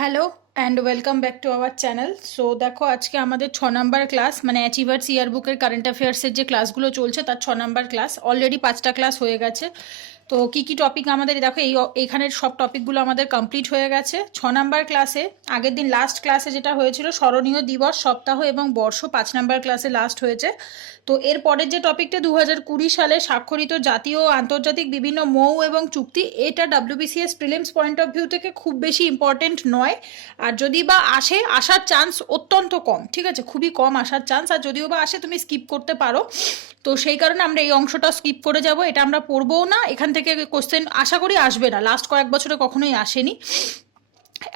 Hello and welcome back to our channel. So দেখো, আজকে আমাদের 6 নম্বর ক্লাস, মানে অ্যাচিভার্স ইয়ার বুকের কারেন্ট অ্যাফেয়ার্সের যে ক্লাসগুলো চলছে তার 6 নম্বর ক্লাস। অলরেডি 5টা ক্লাস হয়ে গেছে। তো কি কি টপিক আমাদের দেখো, এইখানের সব টপিকগুলো আমাদের কমপ্লিট হয়ে গেছে। 6 নম্বর ক্লাসে আগের দিন লাস্ট ক্লাসে যেটা হয়েছিল স্মরণীয় দিবস, সপ্তাহ এবং বর্ষ, 5 নম্বর ক্লাসে লাস্ট হয়েছে। তো এর পরের যে টপিকটা 2020 সালে স্বাক্ষরিত জাতীয় ও আন্তর্জাতিক বিভিন্ন মৌ এবং চুক্তি, এটা WBCS prelims point of view থেকে খুব বেশি ইম্পর্টেন্ট নয়। আর যদি বা আসে, আসার চান্স অত্যন্ত কম, ঠিক আছে, খুবই কম আসার চান্স। আর যদিও বা আসে তুমি স্কিপ করতে পারো। তো সেই কারণে আমরা এই অংশটা স্কিপ করে যাব, এটা আমরা পড়বও না। এখান থেকে কোশ্চেন আশা করি আসবে না, লাস্ট কয়েক বছরে কখনোই আসেনি।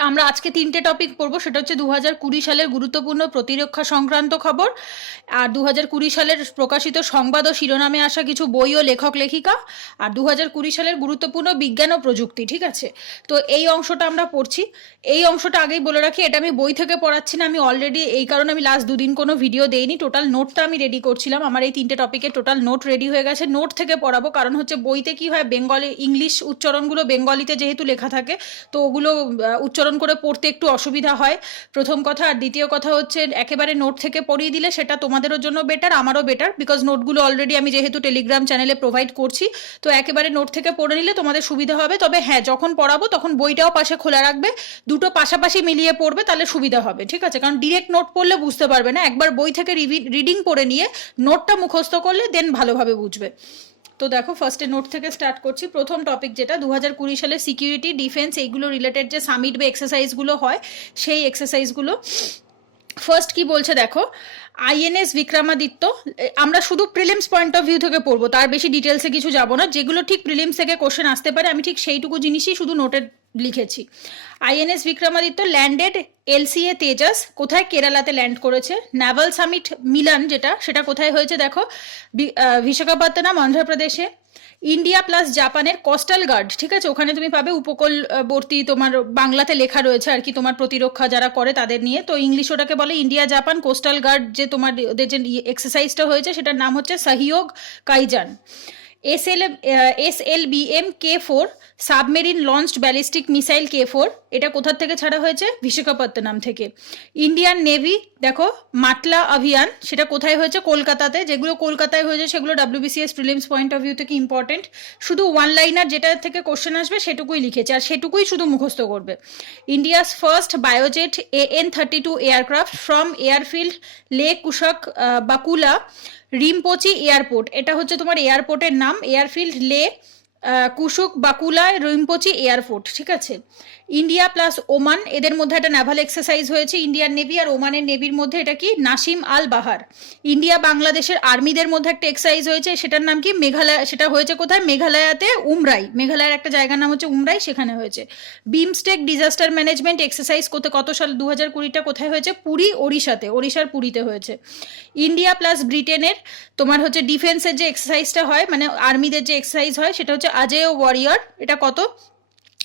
আমরা আজকে 3টে টপিক পড়বো, সেটা হচ্ছে 2020 সালের গুরুত্বপূর্ণ প্রতিরক্ষা সংক্রান্ত খবর, আর 2020 সালের প্রকাশিত সংবাদ ও শিরোনামে আসা কিছু বই ও লেখক লেখিকা, আর 2020 সালের গুরুত্বপূর্ণ বিজ্ঞান ও প্রযুক্তি, ঠিক আছে। তো এই অংশটা আমরা পড়ছি। এই অংশটা আগেই বলে রাখি, এটা আমি বই থেকে পড়াচ্ছি না, আমি অলরেডি এই কারণে আমি লাস্ট দুদিন কোনো ভিডিও দেইনি। টোটাল নোটটা আমি রেডি করছিলাম, আমার এই 3টে টপিকের টোটাল নোট রেডি হয়ে গেছে। নোট থেকে পড়াবো, কারণ হচ্ছে বইতে কি হয়, বেঙ্গলি ইংলিশ উচ্চারণগুলো বেঙ্গলিতে যেহেতু লেখা থাকে, তো ওগুলো উচ্চারণ করে পড়তে একটু অসুবিধা হয়, প্রথম কথা। আর দ্বিতীয় কথা হচ্ছে, একেবারে নোট থেকে পড়িয়ে দিলে সেটা তোমাদেরও জন্য বেটার, আমারও বেটার, বিকজ নোটগুলো অলরেডি আমি যেহেতু টেলিগ্রাম চ্যানেলে প্রোভাইড করছি, তো একেবারে নোট থেকে পড়ে নিলে তোমাদের সুবিধা হবে। তবে হ্যাঁ, যখন পড়াবো তখন বইটাও পাশে খোলা রাখবে, দুটো পাশাপাশি মিলিয়ে পড়বে, তাহলে সুবিধা হবে, ঠিক আছে। কারণ ডিরেক্ট নোট পড়লে বুঝতে পারবে না, একবার বই থেকে রিডিং পড়ে নিয়ে নোটটা মুখস্থ করলে দেন ভালোভাবে বুঝবে। তো দেখো, ফার্স্টে নোট থেকে স্টার্ট করছি। প্রথম টপিক যেটা 2020 সালে সিকিউরিটি, ডিফেন্স, এইগুলো রিলেটেড যে সামিট বা এক্সারসাইজগুলো হয়, সেই এক্সারসাইজগুলো। ফার্স্ট কি বলছে দেখো, আইএনএস বিক্রমাদিত্য। আমরা শুধু প্রিলিমস পয়েন্ট অফ ভিউ থেকে পড়বো, তার বেশি ডিটেলসে কিছু যাব না। যেগুলো ঠিক প্রিলিমস থেকে কোশ্চেন আসতে পারে, আমি ঠিক সেইটুকু জিনিসই শুধু নোটে লিখেছি। INS Vikramaditya landed LCA Tejas, কোথায়? কেরালাতে ল্যান্ড করেছে। নাভাল সামিট মিলান, সেটা কোথায় হয়েছে দেখো, বিশাখাপত্তনম, অন্ধ্রপ্রদেশে। ইন্ডিয়া প্লাস জাপানের কোস্টাল গার্ড, ঠিক আছে, ওখানে তুমি পাবে উপকূলবর্তী, তোমার বাংলাতে লেখা রয়েছে আর কি, তোমার প্রতিরক্ষা যারা করে তাদের নিয়ে। তো ইংলিশ ওটাকে বলে ইন্ডিয়া জাপান কোস্টাল গার্ড। যে তোমার ওদের যে এক্সারসাইজটা হয়েছে সেটার নাম হচ্ছে সহযোগ kaizen. SLBM-K4 submarine launched ballistic missile K4, এটা কোথা থেকে ছাড়া হয়েছে? বিশাখাপত্তনম থেকে। ইন্ডিয়ান নেভি দেখো, মাতলা অভিযান, সেটা কোথায় হয়েছে? কলকাতাতে। যেগুলো কলকাতায় হয়েছে সেগুলো WBCS prelims point of view থেকে ইম্পর্টেন্ট। শুধু ওয়ান লাইনার যেটা থেকে কোশ্চেন আসবে সেটুকুই লিখেছে, আর সেটুকুই শুধু মুখস্থ করবে। India's first biojet AN-32 aircraft from airfield লে কুশক বাকুলা রিমপোচি এয়ারপোর্ট, এটা হচ্ছে তোমার এয়ারপোর্টের নাম, এয়ারফিল্ড লে কুশুক বাকুলা রিমপোচি এয়ারপোর্ট, ঠিক আছে। ইন্ডিয়া প্লাস ওমান, এদের মধ্যে একটা নেভাল এক্সারসাইজ হয়েছে, ইন্ডিয়ান নেভি আর ওমানের নেভির মধ্যে, এটা কি? নাসিম আল বাহার। ইন্ডিয়া বাংলাদেশের আর্মিদের মধ্যে একটা এক্সারসাইজ হয়েছে, সেটার নাম কি? মেঘালয়। সেটা হয়েছে কোথায়? মেঘালয়াতে, উমরাই। মেঘালয়ের একটা জায়গার নাম হচ্ছে উমরাই, সেখানে হয়েছে। বিমস্টেক ডিজাস্টার ম্যানেজমেন্ট এক্সারসাইজ কত সাল? 2020টা কোথায় হয়েছে? পুরী, ওড়িশাতে, ওড়িশার পুরীতে হয়েছে। ইন্ডিয়া প্লাস ব্রিটেনের তোমার হচ্ছে ডিফেন্সের যে এক্সারসাইজটা হয়, মানে আর্মিদের যে এক্সারসাইজ হয়, সেটা হচ্ছে অজেয় ওয়ারিয়র, এটা কত?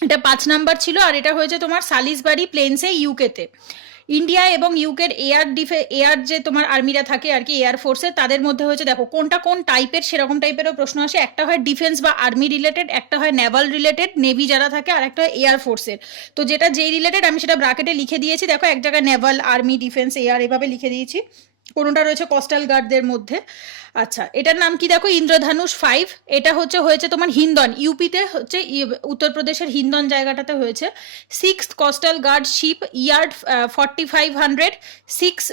এটা 5 নাম্বার ছিল, আর এটা হয়েছে তোমার সালিসবারি প্লেন্সে, ইউকেতে। ইন্ডিয়া এবং ইউকের এয়ার যে তোমার আর্মিরা থাকে আর কি, এয়ার ফোর্সে, তাদের মধ্যে হয়েছে দেখো কোনটা কোন টাইপের, সেরকম টাইপেরও প্রশ্ন আসে। একটা হয় ডিফেন্স বা আর্মি রিলেটেড, একটা হয় নেভাল রিলেটেড, নেভি যারা থাকে, আর একটা হয় এয়ার ফোর্সের। তো যেটা যেই রিলেটেড আমি সেটা ব্রাকেটে লিখে দিয়েছি, দেখো এক জায়গায় নেভাল, আর্মি, ডিফেন্স, এয়ার এভাবে লিখে দিয়েছি। কোনোটা রয়েছে কোস্টাল গার্ডদের মধ্যে। আচ্ছা, এটার নাম কি দেখো, ইন্দ্রধনুষ 5, এটা হয়েছে তোমার হিন্দন, ইউপিতে হচ্ছে, উত্তরপ্রদেশের হিন্দন জায়গাটাতে হয়েছে। 6th coastal guard ship yard 4500 6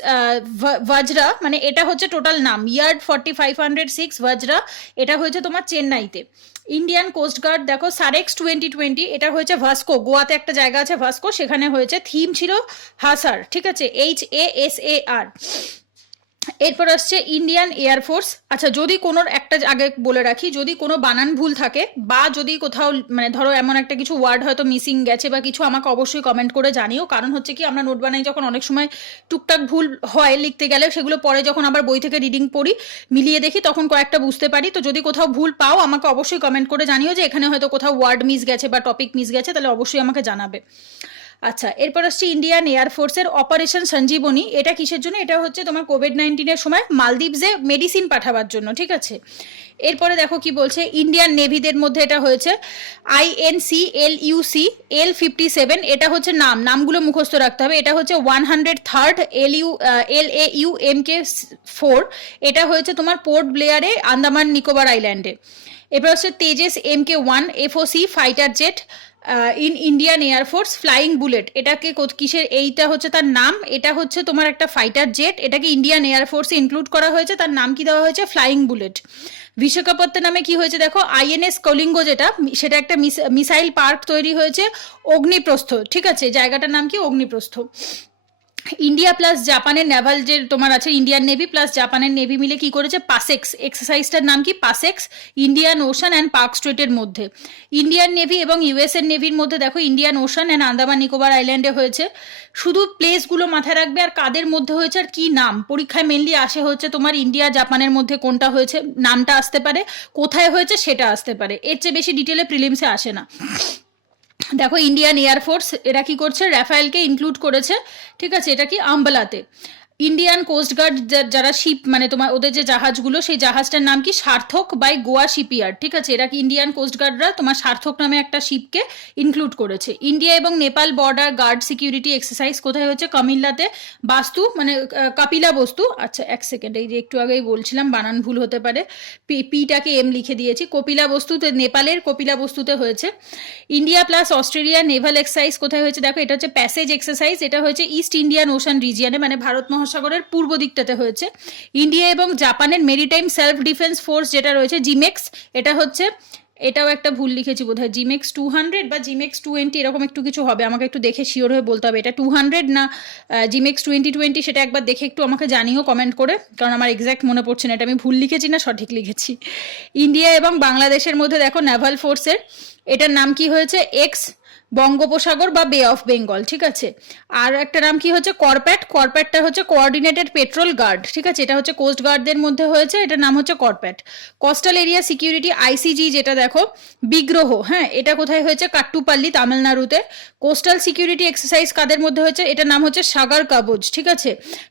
ভাজরা, মানে এটা হচ্ছে টোটাল নাম, ইয়ার্ড 4506 ভাজরা, এটা হয়েছে তোমার চেন্নাইতে। ইন্ডিয়ান কোস্ট গার্ড দেখো, সারেক্স 2020, এটা হয়েছে ভাস্কো, গোয়াতে একটা জায়গা আছে ভাস্কো, সেখানে হয়েছে। থিম ছিল হাসার, ঠিক আছে, HASAR। এরপর আসছে ইন্ডিয়ান এয়ারফোর্স। আচ্ছা, যদি কোনো একটা আগে বলে রাখি, যদি কোনো বানান ভুল থাকে, বা যদি কোথাও মানে ধরো এমন একটা কিছু ওয়ার্ড হয়তো মিসিং গেছে বা কিছু, আমাকে অবশ্যই কমেন্ট করে জানিও। কারণ হচ্ছে কি, আমরা নোট বানাই যখন, অনেক সময় টুকটাক ভুল হয় লিখতে গেলে, সেগুলো পরে যখন আবার বই থেকে রিডিং পড়ি, মিলিয়ে দেখি, তখন কয়েকটা বুঝতে পারি। তো যদি কোথাও ভুল পাও, আমাকে অবশ্যই কমেন্ট করে জানিও যে এখানে হয়তো কোথাও ওয়ার্ড মিস গেছে বা টপিক মিস গেছে, তাহলে অবশ্যই আমাকে জানাবে। আচ্ছা, এরপর আসছে ইন্ডিয়ান এয়ারফোর্সের অপারেশন সঞ্জীবনী। এটা কিসের জন্য? এটা হচ্ছে তোমার কোভিড-19 সময় মালদ্বীপসে মেডিসিন পাঠাবার জন্য, ঠিক আছে। এরপরে দেখো কি বলছে, ইন্ডিয়ান নেভিদের মধ্যে এটা হয়েছে INCLUC L57, এটা হচ্ছে নামগুলো মুখস্থ রাখতে হবে। এটা হচ্ছে 103rd LAU MK4, এটা হয়েছে তোমার পোর্ট ব্লেয়ারে, আন্দামান নিকোবর আইল্যান্ডে। এরপর হচ্ছে Tejas MK1 FOC fighter jet in Indian air force flying bullet, এটাকে কিসের, এইটা হচ্ছে তার নাম। এটা হচ্ছে তোমার একটা ফাইটার জেট, এটাকে ইন্ডিয়ান এয়ারফোর্সে ইনক্লুড করা হয়েছে, তার নাম কি দেওয়া হয়েছে? Flying bullet. বিশাখাপত্তনমে কি হয়েছে দেখো, INS কলিঙ্গ যেটা, সেটা একটা মিসাইল পার্ক তৈরি হয়েছে, অগ্নিপ্রস্থ, ঠিক আছে, জায়গাটার নাম কি? অগ্নিপ্রস্থ। ইন্ডিয়া প্লাস জাপানের নেভাল যে তোমার আছে, ইন্ডিয়ান নেভি প্লাস জাপানের নেভি মিলে কি করেছে? পাসেক্স, এক্সারসাইজটার নাম কি? পাসেক্স, ইন্ডিয়ান ওশান অ্যান্ড পার্ক স্ট্রেটের মধ্যে। ইন্ডিয়ান নেভি এবং US এর নেভির মধ্যে দেখো Indian ocean and Andaman Nicobar আইল্যান্ডে হয়েছে। শুধু প্লেসগুলো মাথায় রাখবে, আর কাদের মধ্যে হয়েছে আর কি নাম। পরীক্ষায় মেনলি আসে হচ্ছে তোমার ইন্ডিয়া জাপানের মধ্যে কোনটা হয়েছে, নামটা আসতে পারে, কোথায় হয়েছে সেটা আসতে পারে, এর চেয়ে বেশি ডিটেলে প্রিলিমসে আসে না। দেখো ইন্ডিয়ান এয়ারফোর্স এরা কি করছে? রাফায়েলকে ইনক্লুড করেছে, ঠিক আছে, এটা কি? আম্বালাতে। ইন্ডিয়ান কোস্টগার্ড যারা শিপ, মানে তোমার ওদের যে জাহাজগুলো, সেই জাহাজটার নাম কি? সার্থক বাই গোয়া শিপইয়ার্ড, ঠিক আছে। এরা কি ইন্ডিয়ান কোস্টগার্ডরা তোমার সার্থক নামে একটা শিপকে ইনক্লুড করেছে। ইন্ডিয়া এবং Nepal border guard security exercise কোথায় হচ্ছে? কামিল্লাতে। বাস্তু মানে কাপিলা বস্তু, আচ্ছা এক সেকেন্ড, এই যে একটু আগেই বলছিলাম বানান ভুল হতে পারে, পিটাকে M লিখে দিয়েছি। কপিলা বস্তুতে, নেপালের কপিলা বস্তুতে হয়েছে। India plus Australia Naval exercise কোথায় হয়েছে দেখো, এটা হচ্ছে প্যাসেজ এক্সারসাইজ, এটা হয়েছে ইস্ট ইন্ডিয়ান ওশান রিজিয়নে, মানে ভারত মহাসাগরের পূর্ব দিকটাতে হয়েছে। ইন্ডিয়া এবং জাপানের মেরিটাইম সেলফ ডিফেন্স ফোর্স যেটা রয়েছে জিমেক্স, এটা হচ্ছে, এটাও একটা ভুল লিখেছি বোধহয়, জিমেক্স 200 বা জিমেক্স 20 এরকম একটু কিছু হবে, আমাকে একটু দেখে শিওর হয়ে বলতে হবে এটা 200 না জিমেক্স 2020, সেটা একবার দেখে একটু আমাকে জানিও কমেন্ট করে, কারণ আমার এক্স্যাক্ট মনে পড়ছে না এটা আমি ভুল লিখেছি না সঠিক লিখেছি। ইন্ডিয়া এবং বাংলাদেশের মধ্যে দেখো নেভাল ফোর্সের, এটার নাম কি হয়েছে? এক্স বঙ্গোপসাগর বা বে অফ বেঙ্গল, ঠিক আছে। আর একটা নাম কি হচ্ছে? করপ্যাট, করপ্যাটটা হচ্ছে কোঅর্ডিনেটেড পেট্রোল গার্ড, ঠিক আছে, এটা হচ্ছে কোস্ট গার্ডদের মধ্যে হয়েছে, এটার নাম হচ্ছে করপ্যাট। কোস্টাল এরিয়া সিকিউরিটি ICG যেটা দেখো, বিগ্রহ, হ্যাঁ, এটা কোথায় হয়েছে? কাট্টুপাল্লি, তামিলনাড়ুতে। কোস্টাল সিকিউরিটি এক্সারসাইজ কাদের মধ্যে হয়েছে? এটার নাম হচ্ছে সাগর কবচ, ঠিক আছে,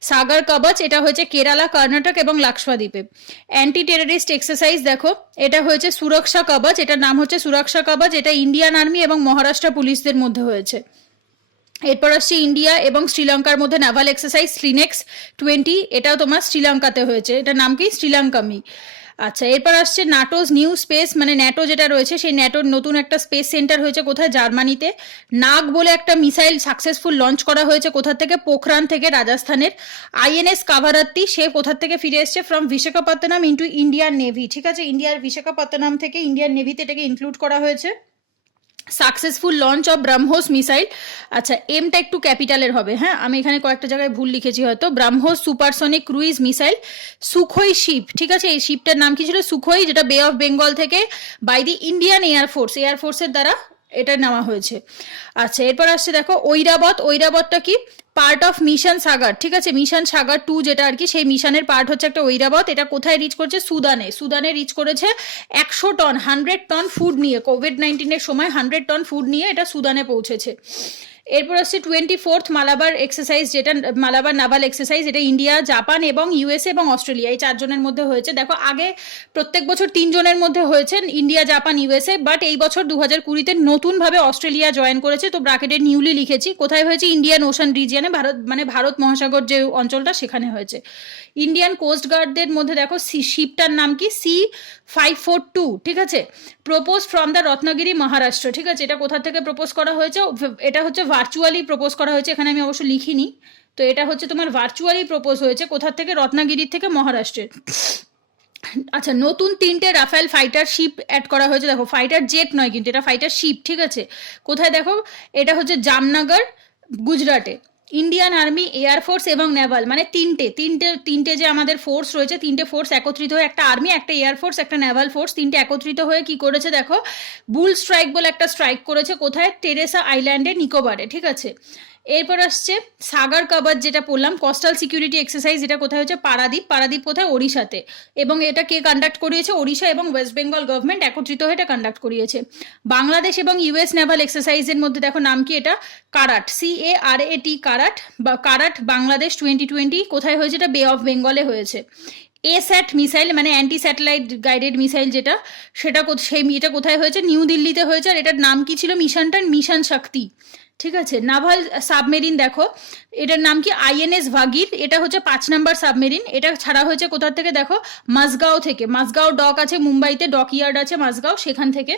সাগর কবচ, এটা হয়েছে কেরালা, কর্ণাটক এবং লাক্ষাদ্বীপে। অ্যান্টি টেররিস্ট এক্সারসাইজ দেখো, এটা হয়েছে সুরক্ষা কবচ, এটার নাম হচ্ছে সুরক্ষা কবচ, এটা ইন্ডিয়ান আর্মি এবং মহারাষ্ট্র পুলিশদের মধ্যে হয়েছে। এরপর আসছে ইন্ডিয়া এবং শ্রীলঙ্কার মধ্যে নাভাল এক্সারসাইজ স্লিনেক্স 20, এটাও তোমার শ্রীলঙ্কাতে হয়েছে, এটার নাম কি? শ্রীলঙ্কামি। আচ্ছা, এরপর আসছে নাটোজ নিউ স্পেস, মানে ন্যাটো যেটা রয়েছে, সেই ন্যাটোর নতুন একটা স্পেস সেন্টার হয়েছে কোথায়? জার্মানিতে। নাগ বলে একটা মিসাইল সাকসেসফুল লঞ্চ করা হয়েছে কোথা থেকে? পোখরান থেকে, রাজস্থানের। INS কাভারাত্তি, সে কোথা থেকে ফিরে এসছে? From Visakhapatnam into Indian navy, ঠিক আছে, ইন্ডিয়ার বিশাখাপত্তনম থেকে ইন্ডিয়ান নেভিতে এটাকে ইনক্লুড করা হয়েছে। Successful launch of BrahMos missile, আচ্ছা এমটা একটু ক্যাপিটালের হবে, হ্যাঁ, আমি এখানে কয়েকটা জায়গায় ভুল লিখেছি হয়তো। BrahMos supersonic cruise missile, Sukhoi ship, ঠিক আছে, এই শিপটার নাম কি ছিল? সুখোই, যেটা বে অফ বেঙ্গল থেকে বাই দি ইন্ডিয়ান এয়ারফোর্সের দ্বারা এটা নেওয়া হয়েছে। আচ্ছা, এরপর আসছে দেখো ঐরাবত, ঐরাবতটা কি? পার্ট অফ মিশন সাগার, ঠিক আছে, মিশন সাগার 2 যেটা আর কি, সেই মিশনের পার্ট হচ্ছে একটা ঐরাবত। এটা কোথায় রিচ করছে? সুদানে, সুদানে রিচ করেছে 100 টন ফুড নিয়ে, কোভিড-19 সময় 100 টন ফুড নিয়ে এটা সুদানে পৌঁছেছে। এরপর আসছে 24th মালাবার এক্সারসাইজ, যেটা মালাবার নাভাল এক্সারসাইজ, এটা ইন্ডিয়া, জাপান এবং USA এবং অস্ট্রেলিয়া, এই 4 জনের মধ্যে হয়েছে। দেখো আগে প্রত্যেক বছর 3 জনের মধ্যে হয়েছে, ইন্ডিয়া, জাপান, USA, বাট এই বছর 2020-তে নতুনভাবে অস্ট্রেলিয়া জয়েন করেছে, তো ব্র্যাকেটে নিউলি লিখেছি। কোথায় হয়েছে? ইন্ডিয়ান ওশান রিজিয়নে, ভারত মানে ভারত মহাসাগর যে অঞ্চলটা সেখানে হয়েছে। ইন্ডিয়ান কোস্ট গার্ডদের মধ্যে দেখো শিপটার নাম কি? C542, ঠিক আছে, propose from the Ratnagiri, Maharashtra, ঠিক আছে, এটা কোথা থেকে প্রপোজ করা হয়েছে? এটা হচ্ছে ভার্চুয়ালি প্রপোজ করা হয়েছে, এখানে আমি অবশ্য লিখিনি, তো এটা হচ্ছে তোমার ভার্চুয়ালি প্রপোজ হয়েছে কোথা থেকে? রত্নাগিরির থেকে, মহারাষ্ট্রের। আচ্ছা, নতুন 3টে রাফেল ফাইটার শিপ অ্যাড করা হয়েছে, দেখো ফাইটার জেট নয় কিন্তু এটা ফাইটার শিপ, ঠিক আছে, কোথায় দেখো? এটা হচ্ছে জামনগর, গুজরাটে। ইন্ডিয়ান আর্মি, এয়ারফোর্স এবং নেভাল, মানে তিনটে যে আমাদের ফোর্স রয়েছে, 3টে ফোর্স একত্রিত হয়ে একটা আর্মি, একটা এয়ারফোর্স, একটা নেভাল ফোর্স, 3টে একত্রিত হয়ে কি করেছে দেখো? বুল স্ট্রাইক বলে একটা স্ট্রাইক করেছে কোথায়? টেরেসা আইল্যান্ডে, নিকোবরে, ঠিক আছে। এরপর আসছে সাগর কবচ, যেটা পড়লাম কোস্টাল সিকিউরিটি এক্সারসাইজ, এটা কোথায় হচ্ছে? পারাদ্বীপ। পারাদ্বীপ কোথায়? ওড়িশাতে। এবং এটা কে কন্ডাক্ট করিয়েছে? ওড়িশা এবং ওয়েস্ট বেঙ্গল গভর্নমেন্ট একত্রিত হয়ে এটা কন্ডাক্ট করিয়েছে। বাংলাদেশ এবং ইউএস নেভাল এক্সারসাইজের মধ্যে দেখো নাম কি? এটা কারাট, CARAT, কারাট বা কারাট বাংলাদেশ 2020 কোথায় হয়েছে? এটা বে অফ বেঙ্গলে হয়েছে। এস্যাট মিসাইল মানে অ্যান্টি স্যাটেলাইট গাইডেড মিসাইল যেটা, সেটা এটা কোথায় হয়েছে? নিউ দিল্লিতে হয়েছে। আর এটার নাম কি ছিল মিশনটার? মিশন শক্তি। ঠিক আছে। নাভাল সাবমেরিন দেখো, এটার নাম কি? INS ভাগীর। এটা হচ্ছে 5 নম্বর সাবমেরিন। এটা ছাড়া হয়েছে কোথা থেকে? দেখো মাসগাঁও থেকে। মাসগাঁও ডক আছে মুম্বাইতে, ডক ইয়ার্ড আছে মাসগাঁও, সেখান থেকে।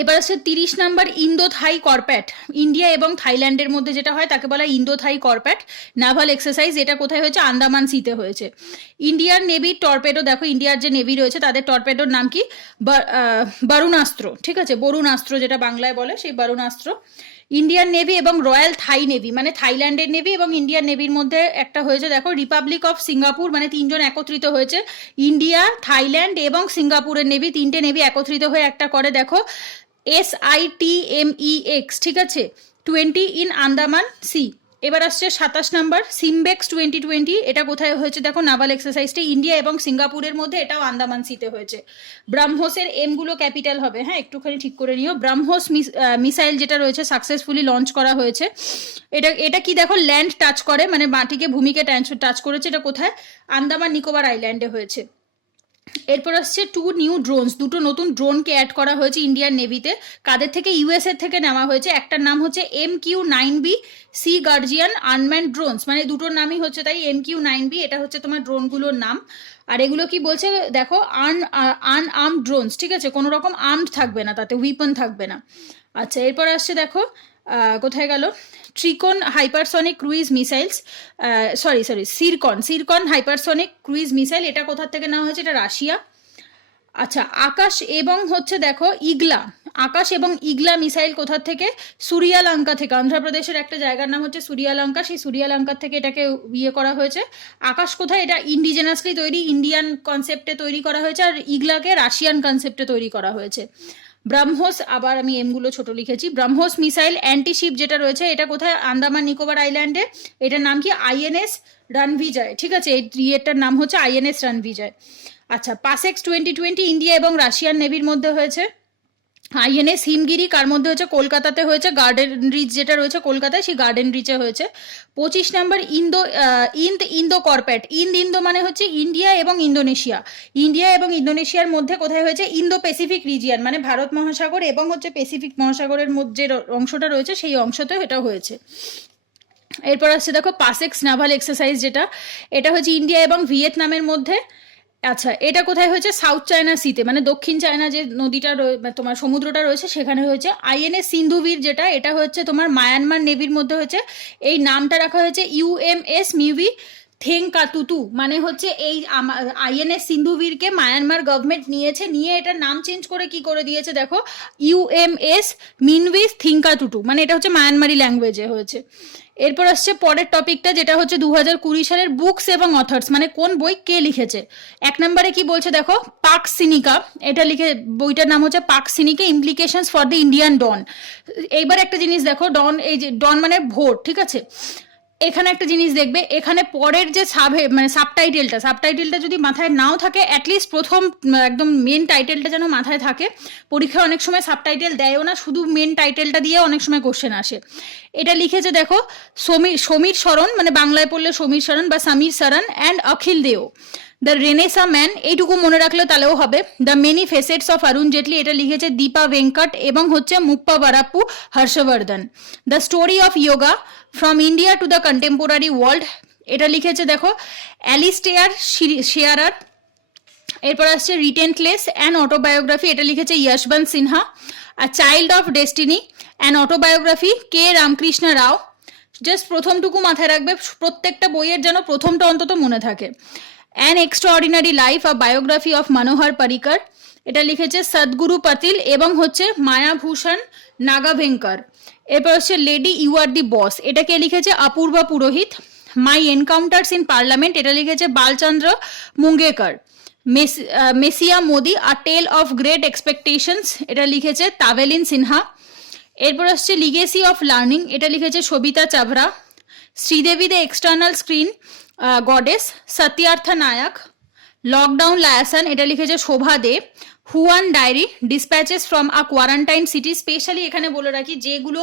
এবার আছে 30 নম্বর ইন্দো থাই করপ্যাট, ইন্ডিয়া এবং থাইল্যান্ডের মধ্যে যেটা হয় তাকে বলা ইন্দো থাই করপ্যাট নাভাল এক্সারসাইজ। এটা কোথায় হয়েছে? আন্দামান সিতে হয়েছে। ইন্ডিয়ান নেভির টর্পেডো দেখো, ইন্ডিয়ার যে নেভি রয়েছে তাদের টর্পেডোর নাম কি? বরুণাস্ত্র। ঠিক আছে, বরুণাস্ত্র যেটা বাংলায় বলে সেই বরুণাস্ত্র। ইন্ডিয়ান নেভি এবং রয়্যাল থাই নেভি মানে থাইল্যান্ডের নেভি এবং ইন্ডিয়ান নেভির মধ্যে একটা হয়েছে দেখো রিপাবলিক অফ সিঙ্গাপুর, মানে তিনজন একত্রিত হয়েছে। ইন্ডিয়া, থাইল্যান্ড এবং সিঙ্গাপুরের নেভি, তিনটে নেভি একত্রিত হয়ে একটা করে দেখো SITMEX। ঠিক আছে, 20 ইন আন্দামান সি। এবার আসছে 27 নম্বর সিমবেক্স 2020। এটা কোথায় হয়েছে? দেখো নাভাল এক্সারসাইজটা ইন্ডিয়া এবং সিঙ্গাপুরের মধ্যে, এটাও আন্দামান সিতে হয়েছে। ব্রাহ্মোসের এমগুলো ক্যাপিটাল হবে, হ্যাঁ একটুখানি ঠিক করে নিও। ব্রাহ্মোস মিসাইল যেটা রয়েছে সাকসেসফুলি লঞ্চ করা হয়েছে। এটা কি দেখো? ল্যান্ড টাচ করে, মানে মাটিকে ভূমিকে টাচ করেছে। এটা কোথায়? আন্দামান নিকোবর আইল্যান্ডে হয়েছে। এরপর আসছে 2 নিউ ড্রোনস, দুটো নতুন ড্রোনকে অ্যাড করা হয়েছে ইন্ডিয়ান নেভিতে। কাদের থেকে? US এর থেকে নেওয়া হয়েছে। একটার নাম হচ্ছে MQ-9B C guardian unmanned drones, মানে দুটোর নামই হচ্ছে তাই MQ-9B। এটা হচ্ছে তোমার ড্রোনগুলোর নাম। আর এগুলো কি বলছে দেখো? Unarmed drones. ঠিক আছে, কোনো রকম আর্মড থাকবে না, তাতে উইপন থাকবে না। আচ্ছা, এরপর আসছে দেখো কোথায় গেল? Zircon hypersonic cruise missiles, Zircon hypersonic cruise missile. এটা কোথা থেকে নেওয়া হয়েছে? এটা রাশিয়া। আচ্ছা, আকাশ এবং হচ্ছে দেখো আকাশ এবং ইগলা মিসাইল কোথা থেকে? সুরিয়ালঙ্কা থেকে। অন্ধ্রপ্রদেশের একটা জায়গার নাম হচ্ছে সুরিয়ালঙ্কা, সেই সুরিয়ালঙ্কার থেকে এটাকে করা হয়েছে। আকাশ কোথায়? এটা ইন্ডিজেনাসলি তৈরি, ইন্ডিয়ান কনসেপ্টে তৈরি করা হয়েছে। আর ইগলাকে রাশিয়ান কনসেপ্টে তৈরি করা হয়েছে। ব্রাহ্মোস, আবার আমি এমগুলো ছোট লিখেছি। ব্রাহ্মোস মিসাইল অ্যান্টিশিপ যেটা রয়েছে এটা কোথায়? আন্দামান নিকোবর আইল্যান্ডে। এটার নাম কি? INS রণবিজয়। ঠিক আছে, এই এটার নাম হচ্ছে INS রণবিজয়। আচ্ছা, পাসেক্স 2020 ইন্ডিয়া এবং রাশিয়ান নেভির মধ্যে হয়েছে। INS হিমগিরি কার মধ্যে হয়েছে? কলকাতাতে হয়েছে। গার্ডেন রিচ যেটা রয়েছে কলকাতায়, সেই গার্ডেন রিচে হয়েছে। 25 নম্বর ইন্দো করপ্যাট। ইন্দো মানে হচ্ছে ইন্ডিয়া এবং ইন্দোনেশিয়া। ইন্ডিয়া এবং ইন্দোনেশিয়ার মধ্যে কোথায় হয়েছে? ইন্দো প্যাসিফিক রিজিয়ন মানে ভারত মহাসাগর এবং হচ্ছে প্যাসিফিক মহাসাগরের মধ্যে যে অংশটা রয়েছে সেই অংশতেও এটা হয়েছে। এরপর আসছে দেখো পাসেক্স নাভাল এক্সারসাইজ, যেটা এটা হচ্ছে ইন্ডিয়া এবং ভিয়েতনামের মধ্যে। আচ্ছা, এটা কোথায় হয়েছে? সাউথ চায়না সিতে, মানে দক্ষিণ চায়না যে নদীটা তোমার সমুদ্রটা রয়েছে সেখানে হয়েছে। INS সিন্ধুবীর যেটা, এটা হচ্ছে তোমার মায়ানমার নেভির মধ্যে হয়েছে। এই নামটা রাখা হয়েছে UMS মিউভি থেংকাতুতু, মানে হচ্ছে এই INS সিন্ধুবীরকে মায়ানমার গভর্নমেন্ট নিয়েছে, নিয়ে এটার নাম চেঞ্জ করে কি করে দিয়েছে দেখো UMS মিনভিস থিংকাতুটু, মানে এটা হচ্ছে মায়ানমারি ল্যাঙ্গুয়েজে হয়েছে। এরপর আসছে পরের টপিকটা, যেটা হচ্ছে 2020 সালের বুকস এবং অথার্স, মানে কোন বই কে লিখেছে। 1 নম্বরে কি বলছে দেখো? পাক সিনিকা, এটা বইটার নাম হচ্ছে পাক সিনিকা ইমপ্লিকেশনস ফর দ্য ইন্ডিয়ান ডন। এইবার একটা জিনিস দেখো, ডন, এই যে ডন মানে ভোট। ঠিক আছে, এখানে একটা জিনিস দেখবে, এখানে পরের যে সাবটাইটেলটা যদি মাথায় নাও থাকে, অ্যাটলিস্ট প্রথম একদম মেন টাইটেলটা যেন মাথায় থাকে। পরীক্ষায় অনেক সময় সাবটাইটেল দেয়ও না, শুধু মেন টাইটেলটা দিয়ে অনেক সময় কোশ্চেন আসে। এটা লিখেছে দেখো সমীর শরণ, মানে বাংলায় পড়লে সমীর শরণ বা সমীর শরণ অ্যান্ড অখিল দেও। দ্য রেনেসা ম্যান, এইটুকু মনে রাখলে তাহলেও হবে। The many facets of Arun Jaitley, এটা লিখেছে দীপা ভেঙ্কট এবং হচ্ছে Muppavarapu Harshavardhan. The story of yoga from India to the contemporary world, এটা লিখেছে দেখো অ্যালিস্টেয়ার শেয়ারার। এরপর আসছে রিটেন্টলেস অ্যান অটোবায়োগ্রাফি, এটা লিখেছে যশবন্ত সিনহা। আর child of destiny an autobiography K Ramakrishna Rao. Just প্রথমটুকু মাথায় রাখবে, প্রত্যেকটা বইয়ের যেন প্রথমটা অন্তত মনে থাকে। An extraordinary life of biography of Manohar Parrikar, এটা লিখেছে সদ্গুরু পাতিল এবং হচ্ছে মায়াভূষণ নাগাভেঙ্কর। এরপর হচ্ছে লেডি ইউ আর দি বস, এটাকে লিখেছে অপূর্বা পুরোহিত। মাই এনকাউন্টার্স ইন পার্লামেন্ট, এটা লিখেছে Balchandra Mungekar. Messiah Modi a tale of great expectations, এটা লিখেছে তাভেলিন সিনহা। এরপর আসছে লিগেসি অফ লার্নিং, এটা লিখেছে Savita Chhabra. Sridevi the external screen goddess, Satyartha Nayak. Lockdown liaisons, এটা লিখেছে Shobhaa De. Wuhan diary, dispatches from a quarantine city. Specially এখানে বলে রাখি যেগুলো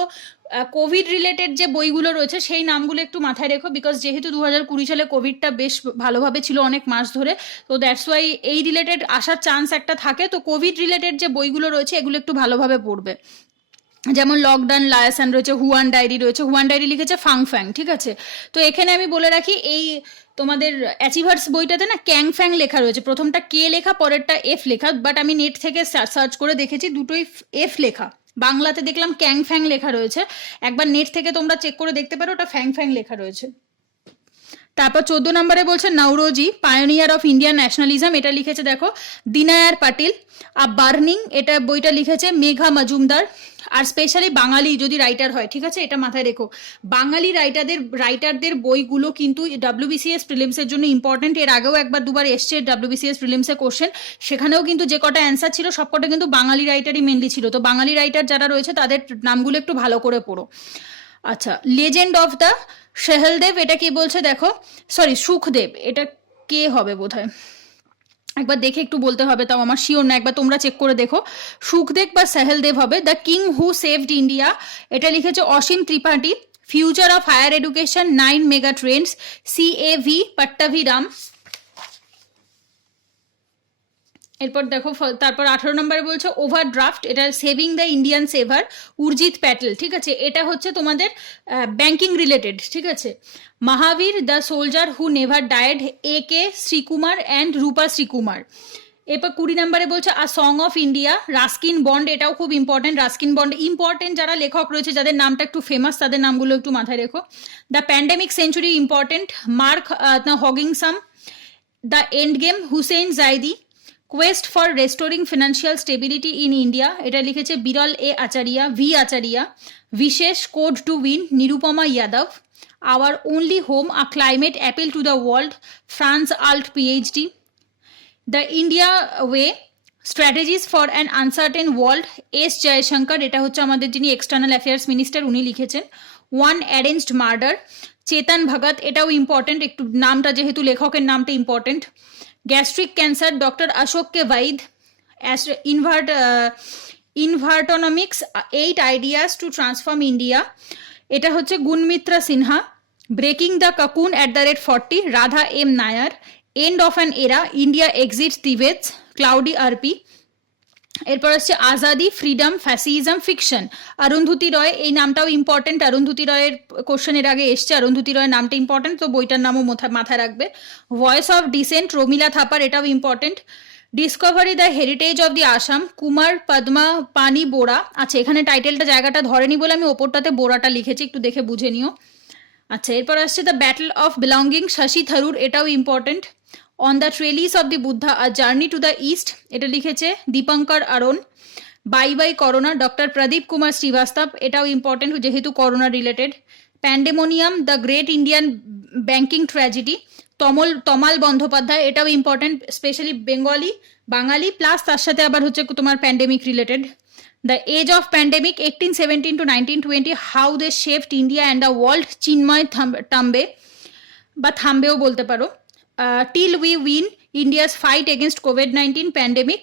কোভিড রিলেটেড যে বইগুলো রয়েছে সেই নামগুলো একটু মাথায় রেখো, বিকজ যেহেতু 2020 সালে কোভিডটা বেশ ভালোভাবে ছিল অনেক মাস ধরে, তো দ্যাটস ওয়াই এই রিলেটেড আসার চান্স একটা থাকে। তো কোভিড রিলেটেড যে বইগুলো রয়েছে এগুলো একটু ভালোভাবে পড়বে, যেমন লকডাউন লায়াসান রয়েছে, হুয়ান ডায়েরি রয়েছে। হুয়ান ডায়েরি লিখেছে ফাং ফ্যাং, ঠিক আছে। তো এখানে আমি বলে রাখি এই তোমাদের অ্যাচিভার্স বইটাতে না ক্যাং ফ্যাং লেখা রয়েছে, প্রথমটা কে লেখা পরেরটা এফ লেখা, বাট আমি নেট থেকে সার্চ করে দেখেছি দুটোই এফ লেখা। বাংলাতে দেখলাম ক্যাং ফ্যাং লেখা রয়েছে, একবার নেট থেকে তোমরা চেক করে দেখতে পারো, ওটা ফ্যাং ফ্যাং লেখা রয়েছে। তারপর 14 নম্বরে বলছে Naoroji, pioneer of Indian nationalism, এটা লিখেছে দেখো দিনায়ার পাটিল। আর বার্নিং, এটা বইটা লিখেছে মেঘা মজুমদার। আর স্পেশালি বাঙালি যদি রাইটার হয়, ঠিক আছে, এটা মাথায় রেখো, বাঙালি রাইটারদের বইগুলো কিন্তু WBCS প্রিলিমসের জন্য ইম্পর্টেন্ট। এর আগেও একবার দুবার এসছে WBCS প্রিলিমসে কোশ্চেন, সেখানেও কিন্তু যে কটা অ্যান্সার ছিল সব কটা কিন্তু বাঙালি রাইটারই মেনলি ছিল। তো বাঙালি রাইটার যারা রয়েছে তাদের নামগুলো একটু ভালো করে পড়ো। আচ্ছা, লেজেন্ড অফ দ্য সেহেলদেব, এটা কি বলছে দেখো, সরি সুখদেব, এটা কে হবে বোধহয়, একবার দেখে একটু বলতে হবে, তাও আমার শিওর না, একবার তোমরা চেক করে দেখো, সুখদেব বা সেহেলদেব হবে। The king who saved India, এটা লিখেছে Asim Tripathi. Future of higher education, 9 mega trends, CAV Pattabhiram. এরপর দেখো তারপর 18 নম্বরে বলছে ওভারড্রাফট, এটা saving the Indian saver, Urjit Patel, ঠিক আছে, এটা হচ্ছে তোমাদের ব্যাংকিং রিলেটেড, ঠিক আছে। Mahavir the soldier who never died, AK Sreekumar and Rupa Sreekumar. এরপর 20 নম্বরে বলছে a song of India, Ruskin Bond, এটাও খুব ইম্পর্টেন্ট। রাস্কিন বন্ড ইম্পর্টেন্ট, যারা লেখক রয়েছে যাদের নামটা একটু ফেমাস তাদের নামগুলো একটু মাথায় রেখো। The pandemic century important, Mark হগিংসাম। The end game, Hussain Zaidi. Quest for restoring financial stability in India, এটা লিখেছে বিরল আচারিয়া, আচারিয়া। বিশেষ code to win, Nirupama Yadav. Our only home, a climate appeal to the world, Franz Alt PhD। The India way, strategies for an uncertain world, S Jaishankar, এটা হচ্ছে আমাদের যিনি external affairs minister উনি লিখেছেন। One arranged murder, Chetan Bhagat, এটাও ইম্পর্টেন্ট, একটু নামটা যেহেতু লেখকের নামটা important. Gastric cancer, doctor Ashok K Vaidya. ইনভার্টোনমিক্স, 8 আইডিয়াস টু ট্রান্সফর্ম ইন্ডিয়া, এটা হচ্ছে Gunamitra Sinha. Breaking the cocoon @40, Radha M Nair. End of an era, India exit Tibet's, Claude Arpi. এরপর আসছে Azadi, freedom, fascism, fiction, Arundhati Roy, এই নামটাও ইম্পর্টেন্ট, অরুন্ধতী রয়ের কোশ্চেন এর আগে এসছে, অরুন্ধতী রয়ের নামটা ইম্পর্টেন্ট, তো বইটার নামও মাথায় রাখবে। Voice of dissent, Romila Thapar, এটাও important. Discovery the heritage of the Assam, Kumar Padma Pani Bora. আচ্ছা, এখানে টাইটেলটা জায়গাটা ধরেনি বলে আমি ওপরটাতে বোরাটা লিখেছি, একটু দেখে বুঝে নিও। আচ্ছা, এরপর আসছে the battle of belonging, Shashi Tharoor, এটাও important. On the trellis of the Buddha, a journey to the east, এটা লিখেছে Dipankar Aron. Bye bye corona, doctor Pradeep Kumar Srivastava, এটাও ইম্পর্টেন্ট যেহেতু corona related. Pandemonium, the great Indian banking tragedy, Tamal Bandyopadhyay, এটাও ইম্পর্টেন্ট, স্পেশালি বাঙালি প্লাস তার সাথে আবার হচ্ছে তোমার pandemic related. The age of pandemic, 1817 to 1920, how they shaped India and the world, Chinmay Tumbe বা থাম্বেও বলতে পারো। Till we win, India's fight against কোভিড-19 প্যান্ডেমিক,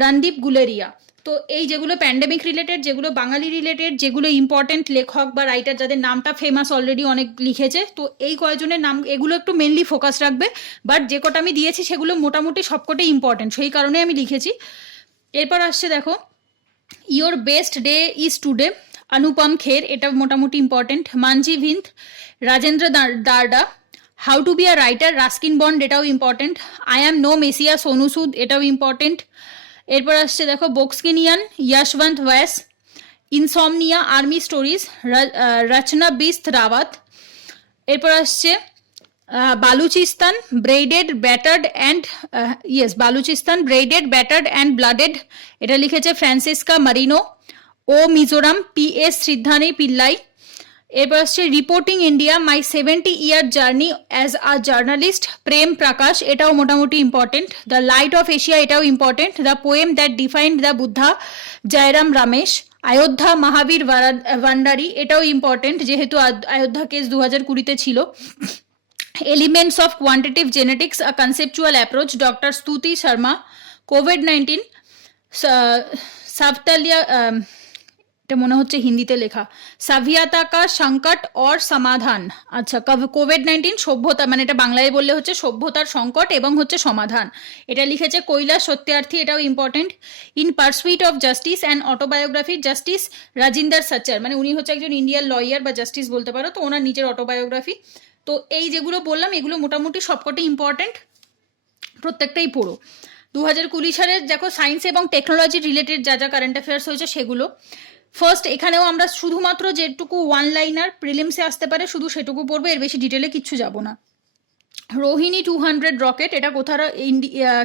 রণদীপ গুলেরিয়া। তো এই যেগুলো প্যান্ডেমিক রিলেটেড, যেগুলো বাঙালি রিলেটেড, যেগুলো ইম্পর্টেন্ট লেখক বা রাইটার যাদের নামটা ফেমাস অলরেডি অনেক লিখেছে, তো এই কয়জনের নাম এগুলো একটু মেনলি ফোকাস রাখবে। বাট যে কটা আমি দিয়েছি সেগুলো মোটামুটি সবকটাই ইম্পর্টেন্ট, সেই কারণে আমি লিখেছি। এরপর আসছে দেখো your best day is today, Anupam Kher, এটা মোটামুটি ইম্পর্টেন্ট। মানজি ভিন্থ, Rajendra Darda. How to be a writer, Ruskin Bond, এটাও important. I am no messiah, Sonu Sood, এটাও ইম্পর্টেন্ট। এরপর আসছে দেখো বক্সকিনিয়ান, Yashwant Vyas. Insomnia, army stories, Rachna Bisht Rawat. এরপর আসছে Balochistan breaded battered and Balochistan breaded battered and bloodied, এটা লিখেছে Francesca Marino. O Mizoram, PS Sreedharan Pillai. এরপর আসছে reporting India, my 70-year journey as a journalist, Prem Prakash, এটাও মোটামুটি important. The light of Asia, এটাও important. The poem that defined the Buddha, Jairam Ramesh. Ayodhya Mahavir Bhandari, এটাও ইম্পর্টেন্ট যেহেতু Ayodhya case 2020-তে ছিল। Elements of quantitative genetics a conceptual approach, doctor Stuti Sharma. COVID-19 সাবতালিয়া, এটা মনে হচ্ছে হিন্দিতে লেখা, সাভিয়াতা কা সংকট অর সমাধান। আচ্ছা, কোভিড-19 সভ্যতা, মানে এটা বাংলায় বললে হচ্ছে সভ্যতার সংকট এবং হচ্ছে সমাধান। এটা লিখেছে কৈলাস সত্যার্থী, এটাও important. In pursuit of justice and autobiography, justice Rajinder Sachar, মানে উনি হচ্ছে একজন ইন্ডিয়ান লয়ার বা জাস্টিস বলতে পারো, তো ওনার নিজের অটোবায়োগ্রাফি। তো এই যেগুলো বললাম এগুলো মোটামুটি সবকটাই ইম্পর্টেন্ট, প্রত্যেকটাই পড়ো। 2020 সালের দেখো সায়েন্স এবং টেকনোলজি রিলেটেড যা যা কারেন্ট অ্যাফেয়ার্স হয়েছে সেগুলো। ফার্স্ট, এখানেও আমরা শুধুমাত্র যেটুকু ওয়ান লাইনার প্রিলিমসে আসতে পারে শুধু সেটুকু পড়বো, এর বেশি ডিটেলে কিচ্ছু যাব না। রোহিণী 200 রকেট, এটা কোথার,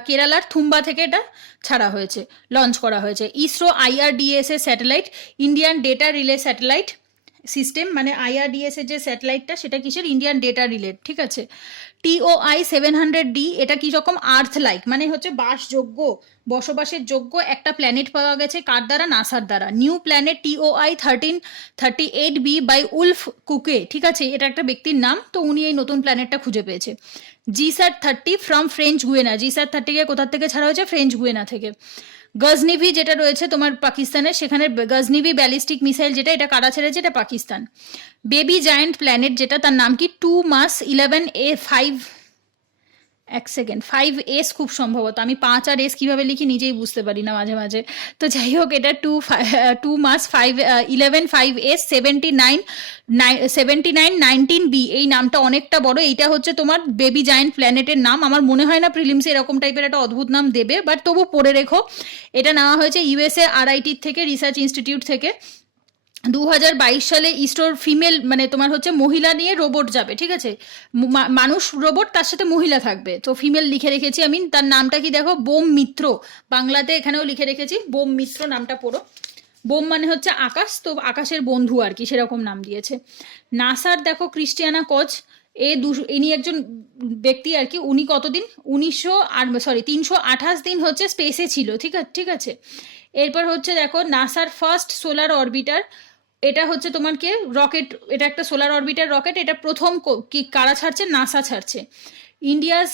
কেরালার থুম্বা থেকে এটা ছাড়া হয়েছে, লঞ্চ করা হয়েছে। ইসরো IRDS এর satellite, Indian data relay satellite system, মানে IRDS এর যে স্যাটেলাইটটা সেটা কিসের, ইন্ডিয়ান ডেটা রিলেট, ঠিক আছে। TOI 700D, এটা কি রকম, আর্থ লাইক, মানে হচ্ছে বাসযোগ্য, বসবাসের যোগ্য একটা প্ল্যানেট পাওয়া গেছে, কার দ্বারা, নাসার দ্বারা। New planet TOI 1338b by Wolf Cukier, ঠিক আছে, এটা একটা ব্যক্তির নাম, তো উনি এই নতুন প্ল্যানেটটা খুঁজে পেয়েছে। GSAT-30 ফ্রম ফ্রেঞ্চ গুয়েনা, GSAT-30 কে কোথা থেকে ছাড়া হয়েছে, ফ্রেঞ্চ গুয়েনা থেকে। গজনিভি যেটা রয়েছে তোমার পাকিস্তানের, সেখানে গজনিভি ব্যালিস্টিক মিসাইল যেটা, এটা কারা ছেড়েছে, এটা পাকিস্তান। বেবি জায়ান্ট প্ল্যানেট যেটা, তার নাম কি, 2 মাস 11A5, এক সেকেন্ড, 5S খুব সম্ভবত, আমি 5 আর S কিভাবে লিখি নিজেই বুঝতে পারি না মাঝে মাঝে। তো যাই হোক, এটা 2 মাস 11 5S 7919B, এই নামটা অনেকটা বড়। এইটা হচ্ছে তোমার বেবি জায়ান্ট প্ল্যানেটের নাম। আমার মনে হয় না প্রিলিমসে এরকম টাইপের একটা অদ্ভুত নাম দেবে, বাট তবু পড়ে রেখো। এটা নেওয়া হয়েছে USA RIT থেকে, রিসার্চ ইনস্টিটিউট থেকে। 2022 সালে ইসরোর ফিমেল, মানে তোমার হচ্ছে মহিলা নিয়ে রোবট যাবে, ঠিক আছে, মানুষ রোবট, তার সাথে মহিলা থাকবে, তো ফিমেল লিখে রেখেছি আমি। তার নামটা কি দেখো, বোম মিত্র, বাংলাতে এখানেও লিখে রেখেছি বোম মিত্র, নামটা পড়ো। বোম মানে হচ্ছে আকাশ, তো আকাশের বন্ধু আর কি, সেরকম নাম দিয়েছে। নাসার দেখো ক্রিস্টিয়ানা কোচ, ইনি একজন ব্যক্তি আর কি, উনি কতদিন, 328 দিন হচ্ছে স্পেসে ছিল, ঠিক আছে। এরপর হচ্ছে দেখো নাসার ফার্স্ট সোলার অরবিটার, এটা হচ্ছে তোমার কে রকেট, এটা একটা সোলার অরবিটার রকেট, এটা প্রথম কি কারা ছাড়ছে, নাসা ছাড়ছে। ইন্ডিয়াস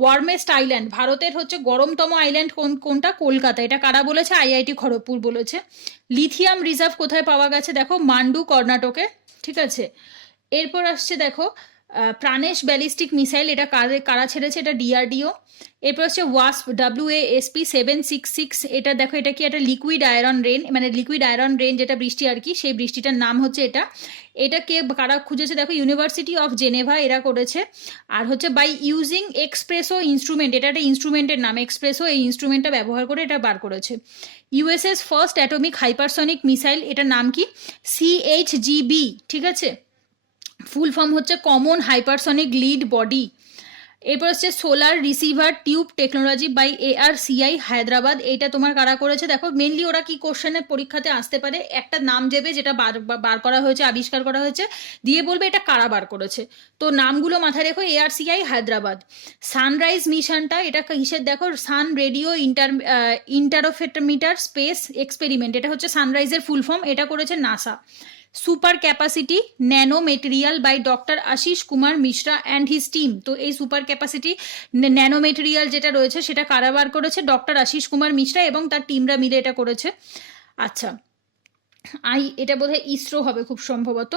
ওয়ার্মেস্ট আইল্যান্ড, ভারতের হচ্ছে গরমতম আইল্যান্ড কোনটা, কলকাতা, এটা কারা বলেছে, IIT খড়গপুর বলেছে। লিথিয়াম রিজার্ভ কোথায় পাওয়া গেছে, দেখো মান্ডু কর্ণাটকে, ঠিক আছে। এরপর আসছে দেখো প্রাণেশ ব্যালিস্টিক মিসাইল, এটা কারা ছেড়েছে, এটা DRDO। এরপর হচ্ছে ওয়াসপ WASP 766, এটা দেখো, এটা কি একটা লিকুইড আয়রন রেন, মানে লিকুইড আয়রন রেন যেটা বৃষ্টি আর কি, সেই বৃষ্টিটার নাম হচ্ছে এটা। এটা কে কারা খুঁজেছে দেখো, ইউনিভার্সিটি অফ জেনেভা এরা করেছে। আর হচ্ছে বাই ইউজিং এক্সপ্রেসো ইনস্ট্রুমেন্ট, এটা একটা ইনস্ট্রুমেন্টের নাম, এক্সপ্রেসো, এই ইনস্ট্রুমেন্টটা ব্যবহার করে এটা বার করেছে। USS first atomic hypersonic missile, এটার নাম কি, CHGB, ঠিক আছে। ফুল ফর্ম হচ্ছে কমন হাইপারসনিক লিড বডি। এরপর হচ্ছে solar receiver tube technology by ARCI Hyderabad, এইটা তোমার কারা করেছে দেখো। মেনলি ওরা কি কোশ্চেনের পরীক্ষাতে আসতে পারে, একটা নাম দেবে যেটা বার করা হয়েছে, আবিষ্কার করা হয়েছে, দিয়ে বলবে এটা কারা বার করেছে, তো নামগুলো মাথায় রেখো। ARCI হায়দ্রাবাদ। সানরাইজ মিশনটা, এটা কিসের দেখো, sun radio interferometer space experiment, এটা হচ্ছে সানরাইজের ফুল ফর্ম, এটা করেছে NASA. Super capacity nano material by doctor Ashish Kumar Mishra and his team, তো এই সুপার ক্যাপাসিটি ন্যানো মেটেরিয়াল যেটা রয়েছে সেটা কারাবার করেছে ডক্টর আশিস কুমার মিশ্রা এবং তার টিমরা মিলে এটা করেছে। আচ্ছা, এটা বোধহয় ইসরো হবে খুব সম্ভবত,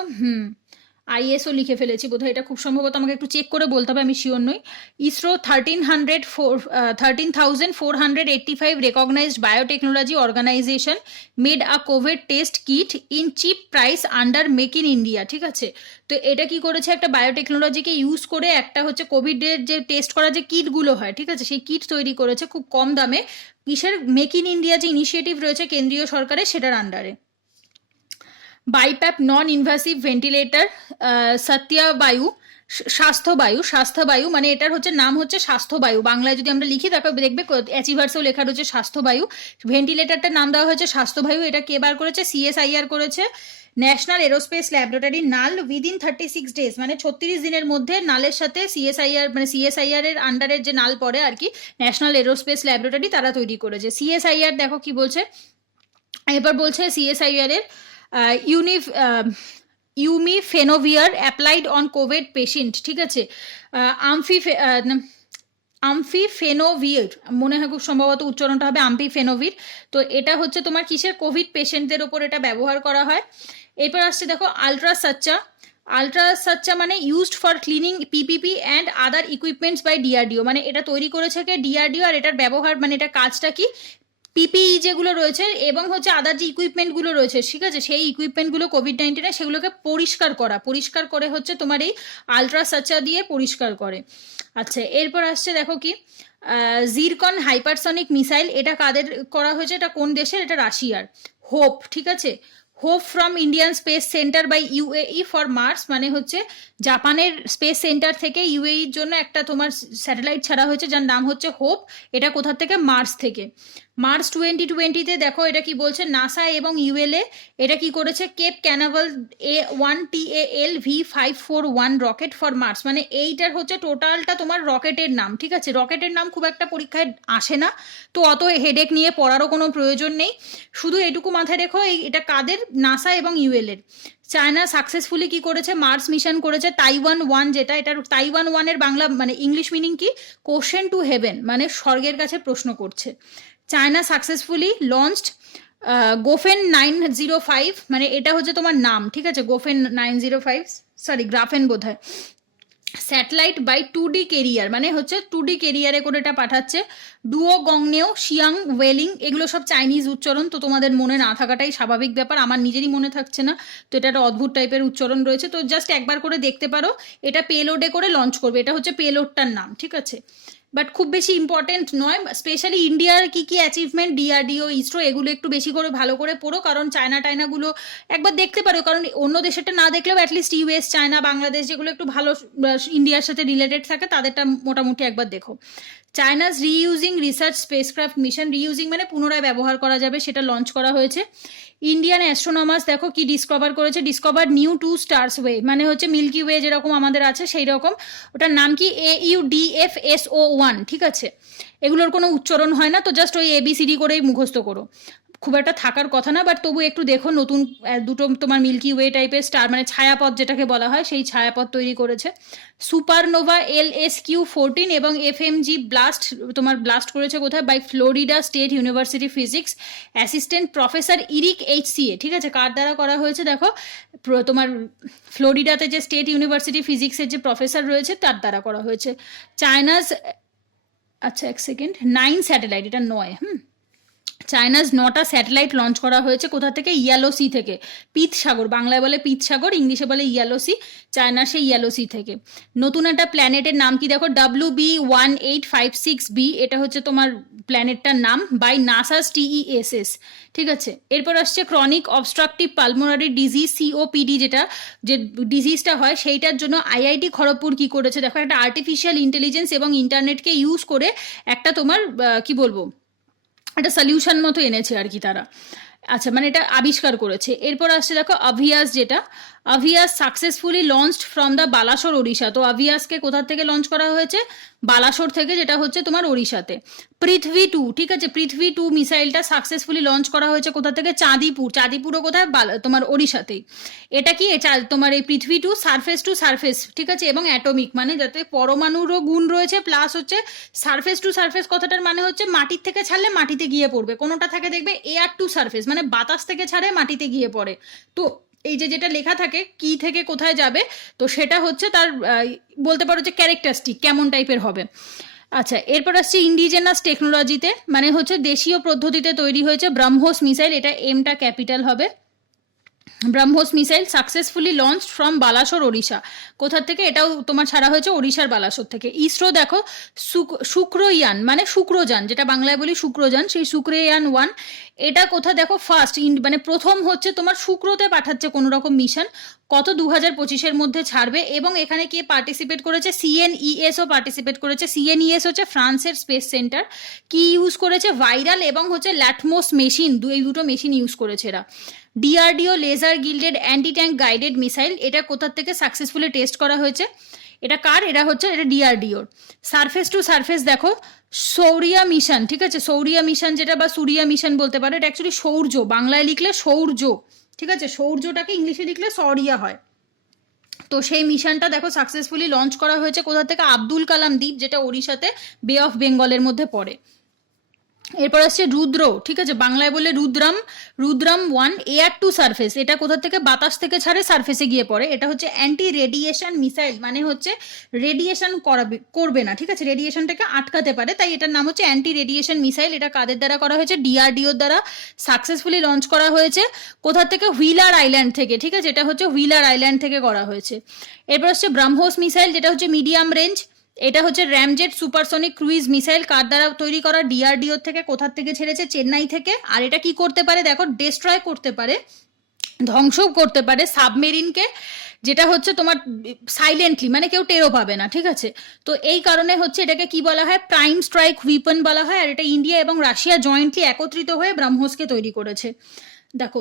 ISO লিখে ফেলেছি বোধহয়, এটা খুব সম্ভবত, আমাকে একটু চেক করে বলতে হবে, আমি শিওর নই। ISRO 13,485 recognised biotechnology organisation made a COVID test kit in cheap price under make in India, ঠিক আছে। তো এটা কি করেছে, একটা বায়োটেকনোলজিকে ইউজ করে একটা হচ্ছে কোভিডের যে টেস্ট করা যে কিটগুলো হয়, ঠিক আছে, সেই কিট তৈরি করেছে খুব কম দামে, কিসের, মেক ইন ইন্ডিয়া যে ইনিশিয়েটিভ রয়েছে কেন্দ্রীয় সরকারের, সেটার আন্ডারে। বাইপ্যাপ নন ইনভাসিভ ভেন্টিলেটর সত্যবায়ু, স্বাস্থ্যবায়ু, মানে এটার হচ্ছে নাম হচ্ছে স্বাস্থ্যবায়ু, বাংলায় যদি আমরা লিখি তারপর দেখবে অ্যাচিভার্সেও লেখা রয়েছে স্বাস্থ্যবায়ু, ভেন্টিলেটরটার নাম দেওয়া হয়েছে স্বাস্থ্যবায়ু। এটা কে বার করেছে, CSIR করেছে, ন্যাশনাল এরোস্পেস ল্যাবরেটরি নাল, উইদিন 36 ডেজ, মানে 36 দিনের মধ্যে নালের সাথে CSIR, মানে CSIR এর আন্ডারের যে নাল পড়ে আর কি, ন্যাশনাল এরোস্পেস ল্যাবরেটরি, তারা তৈরি করেছে। CSIR দেখো কি বলছে, এবার বলছে সিএসআইআর এর ইউনিফ ইউমিফেনোভিয়ার অ্যাপ্লাইড অন কোভিড পেশেন্ট, ঠিক আছে। আমফি আমফিফেনোভির, মনে হয় খুব সম্ভবত উচ্চারণটা হবে আমফিফেনোভির। তো এটা হচ্ছে তোমার কিসের, কোভিড পেশেন্টদের ওপর এটা ব্যবহার করা হয়। এরপর আসছে দেখো আলট্রাসাচ্চা। আলট্রাসাচ্চা মানে used for cleaning PPP and other equipments by DRDO, মানে এটা তৈরি করেছে কে, ডিআরডিও। আর এটার ব্যবহার মানে এটা কাজটা কি, পিপিই যেগুলো রয়েছে এবং হচ্ছে আদার যে ইকুইপমেন্টগুলো রয়েছে, ঠিক আছে, সেই ইকুইপমেন্টগুলো কোভিড-19 সেগুলোকে পরিষ্কার করে হচ্ছে তোমার এই আলট্রাসাচ্চা দিয়ে পরিষ্কার করে। আচ্ছা, এরপর আসছে দেখো কি জিরকন হাইপারসনিক মিসাইল, এটা কাদের করা হয়েছে, এটা কোন দেশের, এটা রাশিয়ার। হোপ, ঠিক আছে, hope from Indian space centre by UAE for Mars, মানে হচ্ছে জাপানের স্পেস সেন্টার থেকে ইউএইর জন্য একটা তোমার স্যাটেলাইট ছাড়া হয়েছে যার নাম হচ্ছে হোপ। এটা কোথা থেকে, মার্স থেকে। মার্চ 2020-তে দেখো এটা কি বলছে, নাসা এবং ইউএলএ এটা কি করেছে, Cape Canaveral A1TAL-V541 rocket for Mars, মানে এইটার হচ্ছে টোটালটা তোমার রকেটের নাম, ঠিক আছে। রকেটের নাম খুব একটা পরীক্ষায় আসে না, তো অত হেডেক নিয়ে পড়ারও কোনো প্রয়োজন নেই, শুধু এটুকু মাথায় রেখো এটা কাদের, নাসা এবং ইউএলএর। চায়না সাকসেসফুলি কি করেছে, মার্স মিশন করেছে তাইওয়ান 1, যেটা এটার তাইওয়ান 1 টাইওয়ান 1 মানে ইংলিশ মিনিং কি, কোশ্চেন টু হেভেন, মানে স্বর্গের কাছে প্রশ্ন করছে। চায়না সাকসেসফুলি লঞ্চড গোফেন 905, মানে এটা হচ্ছে তোমার নাম, ঠিক আছে, গোফেন 905, সরি গ্রাফেন বোধ হয়, স্যাটেলাইট বাই 2D কেরিয়ার, মানে হচ্ছে 2D কেরিয়ারে করে এটা পাঠাচ্ছে। ডুও গংনেও শিয়াং ওয়েলিং, এগুলো সব চাইনিজ উচ্চারণ, তো তোমাদের মনে না থাকাটাই স্বাভাবিক ব্যাপার, আমার নিজেরই মনে থাকছে না, তো এটা একটা অদ্ভুত টাইপের উচ্চারণ রয়েছে, তো জাস্ট একবার করে দেখতে পারো। এটা পেলোডে করে লঞ্চ করবে, এটা হচ্ছে পেলোডটার নাম, ঠিক আছে, বাট খুব বেশি ইম্পর্টেন্ট নয়। স্পেশালি ইন্ডিয়ার কি কি অ্যাচিভমেন্ট, ডিআরডিও, ইসরো, এগুলো একটু বেশি করে ভালো করে পড়ো, কারণ টাইনাগুলো একবার দেখতে পারো, কারণ অন্য দেশেরটা না দেখলেও অ্যাটলিস্ট ইউএস, চায়না, বাংলাদেশ যেগুলো একটু ভালো ইন্ডিয়ার সাথে রিলেটেড থাকে তাদেরটা মোটামুটি একবার দেখো। চায়নাস রিইউজিং রিসার্চ স্পেসক্রাফট মিশন, রিইউজিং মানে পুনরায় ব্যবহার করা যাবে, সেটা লঞ্চ করা হয়েছে। ইন্ডিয়ান অ্যাস্ট্রোনমার্স দেখো কি ডিসকভার করেছে, ডিসকভার নিউ 2 স্টার্স ওয়ে, মানে হচ্ছে মিল্কি ওয়ে যেরকম আমাদের আছে সেই রকম, ওটার নাম কি AUDFSO1, ঠিক আছে। এগুলোর কোনো উচ্চারণ হয় না, তো জাস্ট ওই ABCD করেই মুখস্থ করো, খুব একটা থাকার কথা না, বাট তবু একটু দেখো। নতুন দুটো তোমার মিল্কি ওয়ে টাইপের স্টার, মানে ছায়াপথ যেটাকে বলা হয়, সেই ছায়াপথ তৈরি করেছে। সুপারনোভা LSQ-14 এবং FMG ব্লাস্ট তোমার ব্লাস্ট করেছে কোথায়, by Florida state university physics assistant professor Eric HCA, ঠিক আছে, কার দ্বারা করা হয়েছে দেখো, তোমার ফ্লোরিডাতে যে স্টেট ইউনিভার্সিটি ফিজিক্সের যে প্রফেসর রয়েছে তার দ্বারা করা হয়েছে। চায়নাজ, আচ্ছা এক সেকেন্ড, 9 স্যাটেলাইট, এটা 9, চায়নাজ 9টা স্যাটেলাইট লঞ্চ করা হয়েছে, কোথা থেকে, ইয়েলো সি থেকে, পিত সাগর, বাংলায় বলে পিত সাগর, ইংলিশে বলে ইয়েলো সি, চায়না সেই ইয়েলো সি থেকে। নতুন একটা প্ল্যানেটের নাম কি দেখো, WB1856b, এটা হচ্ছে তোমার প্ল্যানেটটার নাম, বাই নাসাস TESS, ঠিক আছে। এরপর আসছে chronic obstructive pulmonary disease COPD, যেটা যে ডিজিজটা হয় সেইটার জন্য IIT খড়গপুর কি করেছে দেখো, একটা আর্টিফিশিয়াল ইন্টেলিজেন্স এবং ইন্টারনেটকে ইউজ করে একটা তোমার কি বলবো, একটা সলিউশন মতো এনেছে আর কি তারা, আচ্ছা, মানে এটা আবিষ্কার করেছে। এরপর আসছে দেখো অভিয়াস, যেটা obvious successfully launched from the Balasore, Odisha. তো অভিয়াসকে কোথা থেকে লঞ্চ করা হয়েছে, বালাসোর থেকে, যেটা হচ্ছে তোমার ওড়িশাতে। পৃথ্বী 2, ঠিক আছে, পৃথ্বী 2 মিসাইলটা সাকসেসফুলি লঞ্চ করা হয়েছে কোথা থেকে, চাঁদিপুরও কোথায়, তোমার ওড়িশাতেই। এটা কি তোমার এই পৃথ্বী 2 সারফেস টু সারফেস, ঠিক আছে, এবং অ্যাটমিক, মানে যাতে পরমাণুরও গুণ রয়েছে, প্লাস হচ্ছে সারফেস টু সারফেস কথাটার মানে হচ্ছে মাটির থেকে ছাড়লে মাটিতে গিয়ে পড়বে, কোনোটা থাকে দেখবে এয়ার টু সারফেস, মানে বাতাস থেকে ছাড়ে মাটিতে গিয়ে পড়ে। তো এই যে যেটা লেখা থাকে কি থেকে কোথায় যাবে, তো সেটা হচ্ছে তার বলতে পারো যে ক্যারেক্টারিস্টিক কেমন টাইপের হবে। আচ্ছা, এরপর আসছে ইন্ডিজেনাস টেকনোলজিতে, মানে হচ্ছে দেশীয় পদ্ধতিতে তৈরি হয়েছে ব্রহ্মোস মিসাইল, এটা এমটা ক্যাপিটাল হবে। BrahMos missile successfully launch from Balasore, Odisha. কোথা থেকে, এটাও তোমার ছাড়া হয়েছে ওড়িশার বালাসোর থেকে। ইসরো দেখো শুক্রয়ান, মানে শুক্রযান, যেটা বাংলায় বলি শুক্রযান, সেই শুক্রয়ান 1, এটা কোথা দেখো, ফার্স্ট মানে প্রথম হচ্ছে তোমার শুক্রতে পাঠাচ্ছে কোনো রকম মিশন, কত 2025-এর মধ্যে ছাড়বে। এবং এখানে কে পার্টিসিপেট করেছে, CNESও পার্টিসিপেট করেছে। CNES হচ্ছে ফ্রান্সের স্পেস সেন্টার, কি ইউজ করেছে, ভাইরাল এবং হচ্ছে ল্যাটমোস মেশিন, এই দুটো মেশিন ইউজ করেছে এরা। DRDO laser guided anti tank guided missile, এটা কোথা থেকে সাকসেসফুলি টেস্ট করা হয়েছে, এটা কার, এটা হচ্ছে এটা ডিআরডিওর। সারফেস টু সারফেস দেখো সৌরিয়া মিশন, ঠিক আছে, সৌরিয়া মিশন যেটা বা সুরিয়া মিশন বলতে পারো, এটা অ্যাকচুয়ালি সৌর্য, বাংলায় লিখলে সৌর্য, ঠিক আছে, সৌর্যটাকে ইংলিশে লিখলে সরিয়া হয়। তো সেই মিশনটা দেখো সাকসেসফুলি লঞ্চ করা হয়েছে কোথা থেকে, আব্দুল কালাম দ্বীপ, যেটা ওড়িশাতে বে অফ বেঙ্গলের মধ্যে পড়ে। এরপর আসছে রুদ্র, ঠিক আছে, বাংলায় বললে রুদ্রাম, রুদ্রাম 1 এয়ার টু সারফেস, এটা কোথা থেকে, বাতাস থেকে ছাড়ে সারফেসে গিয়ে পড়ে। এটা হচ্ছে অ্যান্টি রেডিয়েশন মিসাইল, মানে হচ্ছে রেডিয়েশন করবে না, ঠিক আছে, রেডিয়েশনটাকে আটকাতে পারে, তাই এটার নাম হচ্ছে অ্যান্টি রেডিয়েশন মিসাইল। এটা কাদের দ্বারা করা হয়েছে, ডিআরডিওর দ্বারা সাকসেসফুলি লঞ্চ করা হয়েছে। কোথা থেকে, হুইলার আইল্যান্ড থেকে, ঠিক আছে, এটা হচ্ছে হুইলার আইল্যান্ড থেকে করা হয়েছে। এরপর হচ্ছে ব্রাহ্মোস মিসাইল, যেটা হচ্ছে মিডিয়াম রেঞ্জ। এটা হচ্ছে র্যামজেট সুপারসনিক ক্রুইজ মিসাইল, কার দ্বারা তৈরি করা, ডিআরডিও থেকে। কোথা থেকে ছেড়েছে, চেন্নাই থেকে। আর এটা কি করতে পারে দেখো, ডেস্ট্রয় করতে পারে, ধ্বংসও করতে পারে সাবমেরিনকে, যেটা হচ্ছে তোমার সাইলেন্টলি, মানে কেউ টেরও পাবে না, ঠিক আছে। তো এই কারণে হচ্ছে এটাকে কি বলা হয়, প্রাইম স্ট্রাইক উইপন বলা হয়। আর এটা ইন্ডিয়া এবং রাশিয়া জয়েন্টলি একত্রিত হয়ে ব্রাহ্মোসকে তৈরি করেছে। দেখো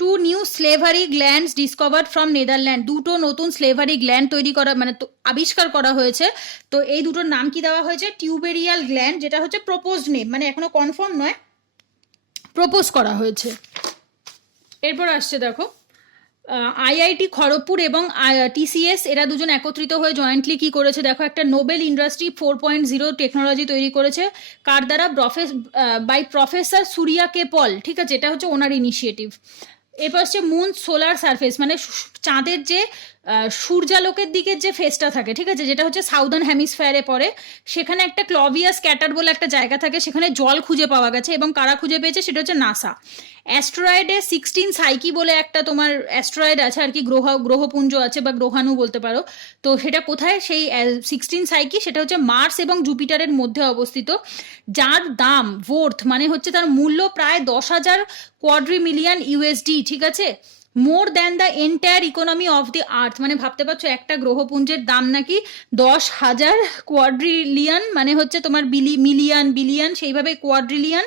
two new slavery glands discovered from Netherland, দুটো নতুন স্লেভারি গ্ল্যান্ড তৈরি করা মানে আবিষ্কার করা হয়েছে। তো এই দুটোর নাম কি দেওয়া হয়েছে, টিউবেরিয়াল গ্ল্যান্ড, যেটা হচ্ছে প্রপোজড নেম, মানে এখনো কনফার্ম নয়, প্রপোজ করা হয়েছে। এরপর আসছে দেখো আইআইটি খড়গপুর এবং টিসিএস, এরা দুজন একত্রিত হয়ে জয়েন্টলি কি করেছে দেখো, একটা নোবেল ইন্ডাস্ট্রি 4.0 টেকনোলজি তৈরি করেছে, কার দ্বারা, বাই প্রফেসর সূর্যা কে পল, ঠিক আছে, এটা হচ্ছে ওনার ইনিশিয়েটিভ। এরপর হচ্ছে মুন সোলার সারফেস, মানে চাঁদের যে সূর্যালোকের দিকের যে ফেসটা থাকে, ঠিক আছে, যেটা হচ্ছে সাউদার্ন হেমিসফেয়ারে পড়ে, সেখানে একটা ক্লভিয়া স্ক্যাটার বলে একটা জায়গা থাকে, সেখানে জল খুঁজে পাওয়া গেছে, এবং কারা খুঁজে পেয়েছে, সেটা হচ্ছে নাসা। অ্যাস্ট্রয়েডে 16 সাইকি বলে একটা তোমার অ্যাস্ট্রয়েড আছে আর কি, গ্রহপুঞ্জ আছে বা গ্রহাণু বলতে পারো। তো সেটা কোথায়, সেই 16 সাইকি, সেটা হচ্ছে মার্স এবং জুপিটারের মধ্যে অবস্থিত, যার দাম ভোর্থ মানে হচ্ছে তার মূল্য প্রায় 10,000 কোয়াড্রিমিলিয়ন ইউএসডি, ঠিক আছে, more than the entire economy of the earth, মানে ভাবতে পারছো একটা গ্রহপুঞ্জের দাম নাকি 10,000 কোয়াড্রিলিয়ন, মানে হচ্ছে তোমার মিলিয়ন বিলিয়ন, সেইভাবে কোয়াড্রিলিয়ন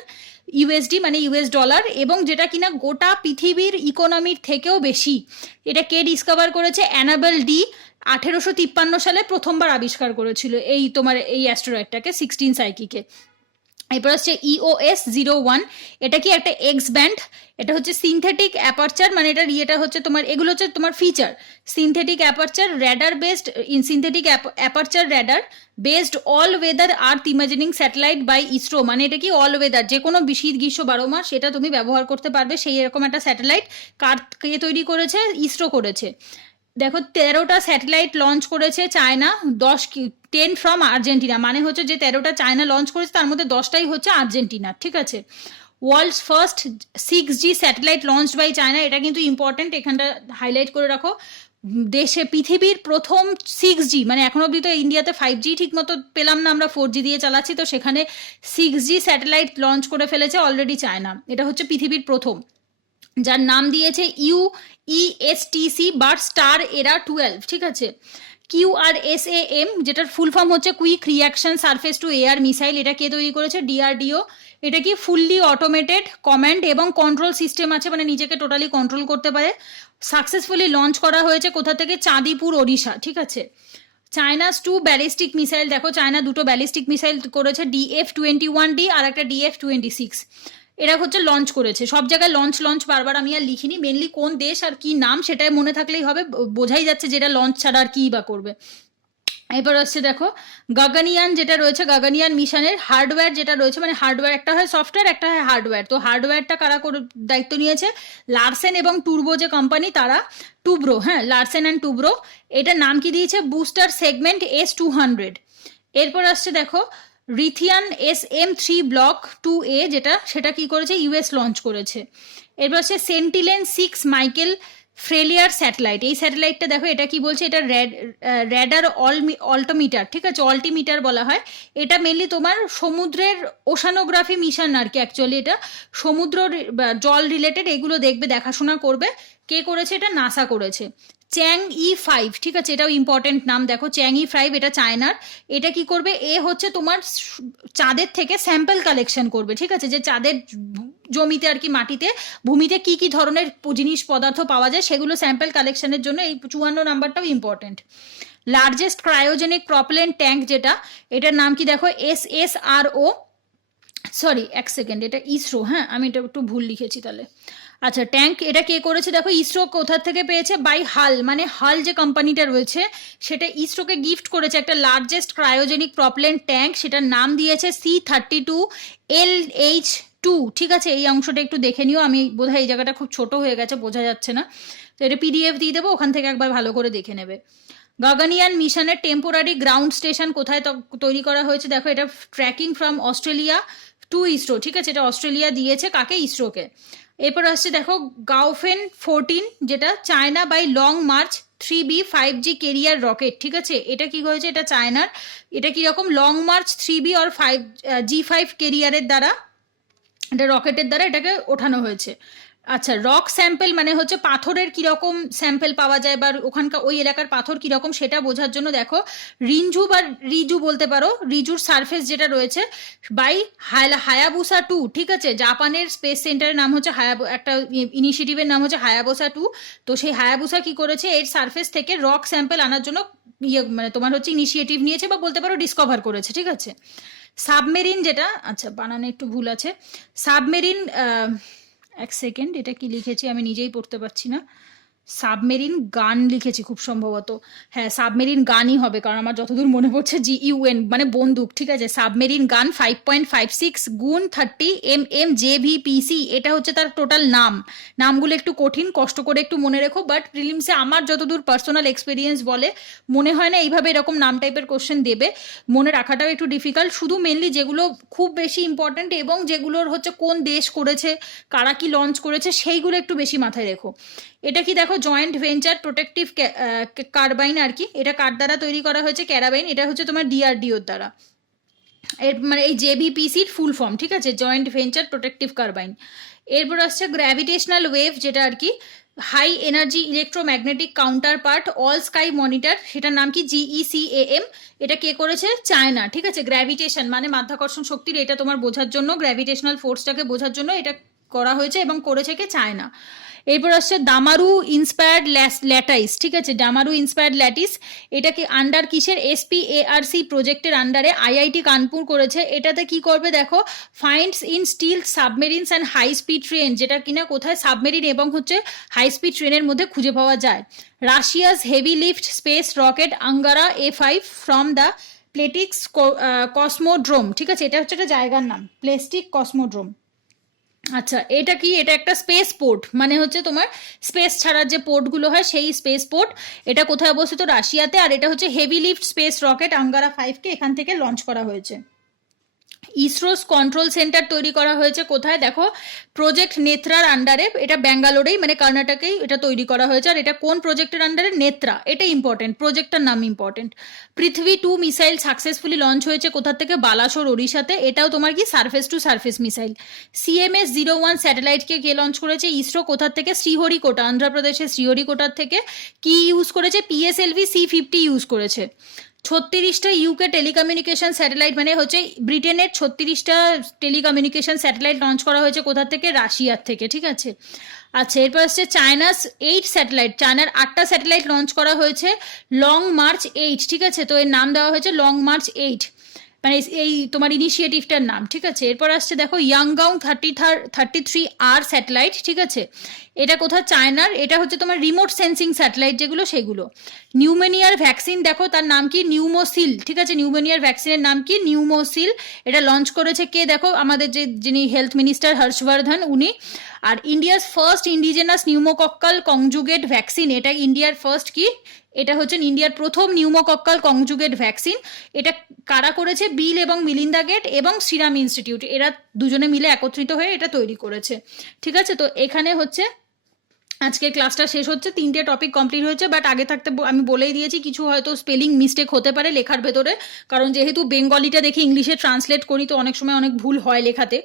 ইউএসডি মানে ইউএস ডলার, এবং যেটা কিনা গোটা পৃথিবীর ইকোনমির থেকেও বেশি। এটা কে ডিসকভার করেছে, অ্যানাবেল ডি 1853 সালে প্রথমবার আবিষ্কার করেছিল এই তোমার এই অ্যাস্টেরয়েডটাকে, 16 সাইকিকে। এরপর হচ্ছে EOS-01, এটা কি একটা এক্স ব্যান্ড, এটা হচ্ছে সিনথেটিক অ্যাপারচার, মানে এটা হচ্ছে তোমার, এগুলো হচ্ছে তোমার feature, synthetic aperture radar based, synthetic aperture radar based all weather earth imagining satellite by ISRO, মানে এটা কি অল ওয়েদার, যে কোনো শীত গ্রীষ্ম 12 মাস সেটা তুমি ব্যবহার করতে পারবে, সেই এরকম একটা স্যাটেলাইট কে তৈরি করেছে, ইসরো করেছে। দেখো 13টা স্যাটেলাইট লঞ্চ করেছে চায়না, 10 ফ্রম আর্জেন্টিনা, মানে হচ্ছে যে 13টা চায়না লঞ্চ করেছে তার মধ্যে 10টাই হচ্ছে আর্জেন্টিনা, ঠিক আছে। World's first 6G satellite launch by China, এটা কিন্তু ইম্পর্টেন্ট, এখানটা হাইলাইট করে রাখো। দেশে পৃথিবীর প্রথম 6G, মানে এখন অবধি তো ইন্ডিয়াতে 5G ঠিক মতো পেলাম না, আমরা 4G দিয়ে চালাচ্ছি, তো সেখানে 6G স্যাটেলাইট লঞ্চ করে ফেলেছে অলরেডি চায়না, এটা হচ্ছে পৃথিবীর প্রথম, যার নাম দিয়েছে UESTC বা স্টার এরা 12, ঠিক আছে। QRSAM, যেটার ফুল ফর্ম হচ্ছে quick reaction surface two air missile, এটা কে তৈরি করেছে, ডিআরডিও। এটা কি ফুললি অটোমেটেড কমান্ড এবং কন্ট্রোল সিস্টেম আছে, মানে নিজেকে টোটালি কন্ট্রোল করতে পারে। সাকসেসফুলি লঞ্চ করা হয়েছে কোথা থেকে, চাঁদিপুর ওড়িশা, ঠিক আছে। চায়নাস 2 ব্যালিস্টিক মিসাইল, দেখো চায়না দুটো ব্যালিস্টিক মিসাইল করেছে, DF-21D আর একটা DF-26, এরা হচ্ছে লঞ্চ করেছে। সব জায়গায় লঞ্চ বারবার আমি আর লিখিনি, মেনলি কোন দেশ আর কি নাম সেটাই মনে থাকলেই হবে, বোঝাই যাচ্ছে যেটা লঞ্চ ছাড়া আর কি বা করবে। এবার হচ্ছে দেখো গাগানিয়ান, যেটা রয়েছে গাগানিয়ান মিশনের হার্ডওয়্যার যেটা রয়েছে, মানে হার্ডওয়্যার একটা হয় সফটওয়্যার, একটা হয় হার্ডওয়্যার, তো হার্ডওয়্যারটা কারা দায়িত্ব নিয়েছে, লার্সেন এবং টুরবো যে কোম্পানি তারা, টুব্রো, হ্যাঁ লার্সেন অ্যান্ড টুব্রো, এটার নাম কি দিয়েছে, বুস্টার সেগমেন্ট S-200। এরপর আসছে দেখো রিথিয়ান SM-3 ব্লক 2A, সেটা কি করেছে, ইউএস লঞ্চ করেছে। এরপর হচ্ছে সেন্টিলেন 6 মাইকেল ফ্রেলিয়ার স্যাটেলাইট, এই স্যাটেলাইটটা দেখো এটা কি বলছে, এটা র্যাডার অল্টোমিটার, ঠিক আছে, অল্টিমিটার বলা হয়। এটা মেনলি তোমার সমুদ্রের ওশানোগ্রাফি মিশন আর কি, অ্যাকচুয়ালি এটা সমুদ্র জল রিলেটেড এগুলো দেখবে, দেখাশোনা করবে। কে করেছে, এটা নাসা করেছে। চ্যাং-ই-5, ঠিক আছে, এটাও ইম্পর্টেন্ট নাম। দেখো চ্যাং-ই-5 এটা চায়নার। এটা কি করবে, এ হচ্ছে তোমার চাঁদের থেকে স্যাম্পল কালেকশন করবে, ঠিক আছে, যে চাঁদের জমিতে আর কি মাটিতে ভূমিতে কি কি ধরনের জিনিস পদার্থ পাওয়া যায় সেগুলো স্যাম্পল কালেকশনের জন্য এই 54 নাম্বারটাও ইম্পর্টেন্ট। লার্জেস্ট ক্রায়োজেনিক প্রপেলেন্ট ট্যাঙ্ক যেটা, এটার নাম কি দেখো, SSRO, সরি এক সেকেন্ড, এটা ইসরো, হ্যাঁ আমি এটা একটু ভুল লিখেছি তাহলে। আচ্ছা ট্যাঙ্ক এটা কে করেছে দেখো, ইসরো কোথা থেকে পেয়েছে, বাই হাল, মানে হাল যে কোম্পানিটা রয়েছে সেটা ইসরোকে গিফট করেছে একটা লার্জেস্ট ক্রায়োজেনিক প্রপেলেন্ট ট্যাঙ্ক, সেটার নাম দিয়েছে C32LH2, ঠিক আছে। এই অংশটা একটু দেখে নিও, আমি বোধহয় এই জায়গাটা খুব ছোট হয়ে গেছে, বোঝা যাচ্ছে না, তো এটা PDF দিয়ে দেবো, ওখান থেকে একবার ভালো করে দেখে নেবে। গগনয়ান মিশনের টেম্পোরারি গ্রাউন্ড স্টেশন কোথায় তৈরি করা হয়েছে দেখো, এটা tracking from Australia to ISRO, ঠিক আছে, এটা অস্ট্রেলিয়া দিয়েছে কাকে, ইসরোকে। এরপর আসছে দেখো গাওফেন 14, যেটা China by long March 3B 5G career rocket, ঠিক আছে, এটা কি হয়েছে, এটা চায়নার। এটা কিরকম, লং মার্চ 3B আর 5G5 কেরিয়ারের দ্বারা, এটা রকেটের দ্বারা এটাকে ওঠানো হয়েছে। আচ্ছা রক স্যাম্পল মানে হচ্ছে পাথরের কিরকম স্যাম্পল পাওয়া যায় বা ওখানকার ওই এলাকার পাথর কিরকম সেটা বোঝার জন্য দেখো রিঞ্জু বা রিজু বলতে পারো, রিজুর সারফেস যেটা রয়েছে বাই হায়াবুসা 2, ঠিক আছে, জাপানের স্পেস সেন্টারের নাম হচ্ছে একটা ইনিশিয়েটিভের নাম হচ্ছে হায়াবুসা 2। তো সেই হায়াবুসা কি করেছে, এর সারফেস থেকে রক স্যাম্পল আনার জন্য মানে তোমার হচ্ছে ইনিশিয়েটিভ নিয়েছে বা বলতে পারো ডিসকভার করেছে, ঠিক আছে। সাবমেরিন যেটা, আচ্ছা বানানে একটু ভুল আছে, সাবমেরিন, এক সেকেন্ড এটা কি লিখেছি আমি নিজেই পড়তে পারছি না, সাবমেরিন গান লিখেছি খুব সম্ভবত, হ্যাঁ সাবমেরিন গানই হবে, কারণ আমার যতদূর মনে পড়ছে GUN মানে বন্দুক, ঠিক আছে। সাবমেরিন গান 5.56 গুণ 30 mm JVPC, এটা হচ্ছে তার টোটাল নাম। নামগুলো একটু কঠিন, কষ্ট করে একটু মনে রেখো, বাট প্রিলিমসে আমার যতদূর পার্সোনাল এক্সপিরিয়েন্স বলে মনে হয় না এইভাবে এরকম নাম টাইপের কোশ্চেন দেবে, মনে রাখাটাও একটু ডিফিকাল্ট। শুধু মেনলি যেগুলো খুব বেশি ইম্পর্টেন্ট এবং যেগুলোর হচ্ছে কোন দেশ করেছে, কারা কি লঞ্চ করেছে, সেইগুলো একটু বেশি মাথায় রেখো। এটা কি দেখো জয়েন্ট ভেঞ্চার প্রোটেক্টিভ কার্বাইন আর কি, এটা কার দ্বারা তৈরি করা হয়েছে, ক্যারাবাইন, এটা হচ্ছে তোমার DRDOর দ্বারা। এর মানে এই JVPCর ফুল ফর্ম, ঠিক আছে, জয়েন্ট ভেঞ্চার প্রোটেক্টিভ কার্বাইন। এরপর আসছে গ্র্যাভিটেশনাল ওয়েভ, যেটা আর কি high energy electromagnetic counterpart all sky monitor, সেটার নাম কি GECAM, এটা কে করেছে, চায়না, ঠিক আছে। গ্র্যাভিটেশন মানে মাধ্যাকর্ষণ শক্তির, এটা তোমার বোঝার জন্য, গ্র্যাভিটেশনাল ফোর্সটাকে বোঝার জন্য এটা করা হয়েছে এবং করেছে কে, চায়না। এরপর আসছে দামারু ইন্সপায়ার্ড ল্যাটাইস, ঠিক আছে, দামারু ইন্সপায়ার্ড ল্যাটিস, এটা কি আন্ডার কিসের, SPARC প্রজেক্টের আন্ডারে IIT কানপুর করেছে। এটাতে কি করবে দেখো, finds in steel submarines and high speed train, যেটা কিনা কোথায়, সাবমেরিন এবং হচ্ছে হাই স্পিড ট্রেনের মধ্যে খুঁজে পাওয়া যায়। Russia's heavy lift space rocket Angara A5 from the Plesetsk cosmodrome, ঠিক আছে, এটা হচ্ছে একটা জায়গার নাম, প্লেস্টিক কসমোড্রোম। আচ্ছা এটা কি, এটা একটা স্পেস পোর্ট, মানে হচ্ছে তোমার স্পেস ছাড়ার যে পোর্টগুলো হয় সেই স্পেস পোর্ট, এটা কোথায় অবস্থিত, রাশিয়াতে। আর এটা হচ্ছে heavy lift space rocket Angara 5কে এখান থেকে লঞ্চ করা হয়েছে। ইসরোস কন্ট্রোল সেন্টার তৈরি করা হয়েছে কোথায় দেখো, প্রজেক্ট নেত্রার আন্ডারে, এটা ব্যাঙ্গালোরেই মানে কর্ণাটকেই এটা তৈরি করা হয়েছে। আর এটা কোন প্রজেক্টের আন্ডারে, নেত্রা, এটা ইম্পর্টেন্ট, প্রজেক্টটার নাম ইম্পর্টেন্ট। পৃথিবী 2 মিসাইল সাকসেসফুলি লঞ্চ হয়েছে কোথা থেকে, বালাসোর ওড়িশাতে, এটাও তোমার কি surface two surface missile. CMS-01 স্যাটেলাইটকে কে লঞ্চ করেছে, ইসরো, কোথার থেকে, শ্রীহরিকোটা, অন্ধ্রপ্রদেশের শ্রীহরিকোটার থেকে। কি ইউজ করেছে, PSLV C50 ইউজ করেছে। 36টা UK টেলিকমিউনিকেশন স্যাটেলাইট, মানে হচ্ছে ব্রিটেনের 36টা টেলিকমিউনিকেশন স্যাটেলাইট লঞ্চ করা হয়েছে কোথা থেকে, রাশিয়ার থেকে, ঠিক আছে। আচ্ছা এরপর আসছে চায়নাস 8 স্যাটেলাইট, চায়নার 8টা স্যাটেলাইট লঞ্চ করা হয়েছে লং মার্চ 8, ঠিক আছে, তো এর নাম দেওয়া হয়েছে লং মার্চ 8, মানে এই তোমার ইনিশিয়েটিভটার নাম, ঠিক আছে। এরপর আসছে দেখো ইয়াংগাং 33R স্যাটেলাইট, ঠিক আছে, এটা কোথায়, চায়নার, এটা হচ্ছে তোমার রিমোট সেন্সিং স্যাটেলাইট যেগুলো সেগুলো। নিউমোনিয়ার ভ্যাকসিন দেখো তার নাম কি, নিউমোসিল, ঠিক আছে, নিউমোনিয়ার ভ্যাকসিনের নাম কি, নিউমোসিল, এটা লঞ্চ করেছে কে দেখো, আমাদের যিনি হেলথ মিনিস্টার হর্ষবর্ধন উনি। আর India's first indigenous pneumococcal conjugate vaccine, এটা ইন্ডিয়ার ফার্স্ট কি, এটা হচ্ছে ইন্ডিয়ার প্রথম নিউমোকক্কাল কনজুগেট ভ্যাকসিন। এটা কারা করেছে, বিল এবং মিলিন্দা গেট এবং সিরাম ইনস্টিটিউট, এরা দুজনে মিলে একত্রিত হয়ে এটা তৈরি করেছে, ঠিক আছে। তো এখানে হচ্ছে আজকের ক্লাসটা শেষ হচ্ছে, 3টে টপিক কমপ্লিট হয়েছে, বাট আগে থাকতে আমি বলেই দিয়েছি কিছু হয়তো স্পেলিং মিস্টেক হতে পারে লেখার ভেতরে, কারণ যেহেতু বেঙ্গলিটা দেখে ইংলিশে ট্রান্সলেট করি তো অনেক সময় অনেক ভুল হয় লেখাতে,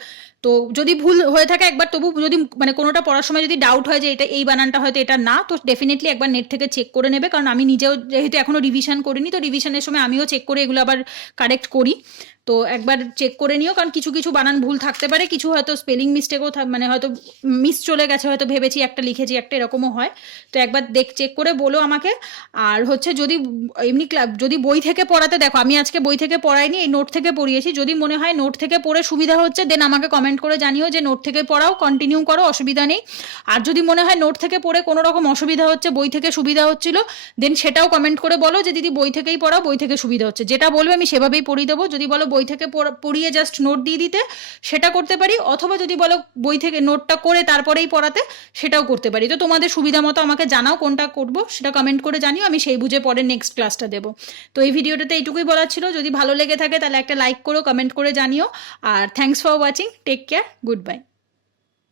তো যদি ভুল হয়ে থাকে একবার, তবু যদি মানে কোনোটা পড়ার সময় যদি ডাউট হয় যে এটা এই বানানটা হয়তো এটা না, তো ডেফিনেটলি একবার নেট থেকে চেক করে নেবে, কারণ আমি নিজেও যেহেতু এখনো রিভিশন করিনি, তো রিভিশনের সময় আমিও চেক করে এগুলো আবার কারেক্ট করি। তো একবার চেক করে নিও, কারণ কিছু কিছু বানান ভুল থাকতে পারে, কিছু হয়তো স্পেলিং মিস্টেকও মানে হয়তো মিস চলে গেছে, হয়তো ভেবেছি একটা লিখেছি একটা, এরকমও হয়। তো একবার চেক করে বলো আমাকে। আর হচ্ছে যদি এমনি যদি বই থেকে পড়াতে, দেখো আমি আজকে বই থেকে পড়াইনি, এই নোট থেকে পড়িয়েছি, যদি মনে হয় নোট থেকে পড়ে সুবিধা হচ্ছে দেন আমাকে কমেন্ট করে জানিও যে নোট থেকে পড়াও, কন্টিনিউ করো, অসুবিধা নেই। আর যদি মনে হয় নোট থেকে পড়ে কোনো রকম অসুবিধা হচ্ছে, বই থেকে সুবিধা হচ্ছিল, দেন সেটাও কমেন্ট করে বলো যে দিদি বই থেকেই পড়াও, বই থেকে সুবিধা হচ্ছে, যেটা বলবে আমি সেভাবেই পড়িয়ে দেবো। যদি বলো বই থেকে পড়িয়ে জাস্ট নোট দিয়ে দিতে, সেটা করতে পারি, অথবা যদি বলো বই থেকে নোটটা করে তারপরেই পড়াতে, সেটাও করতে পারি। তো তোমাদের সুবিধা মতো আমাকে জানাও কোনটা করবো, সেটা কমেন্ট করে জানিও, আমি সেই বুঝে পরে নেক্সট ক্লাসটা দেবো। তো এই ভিডিওটাতে এইটুকুই বলার ছিল, যদি ভালো লেগে থাকে তাহলে একটা লাইক করো, কমেন্ট করে জানিও। আর thanks for watching, take care, good by.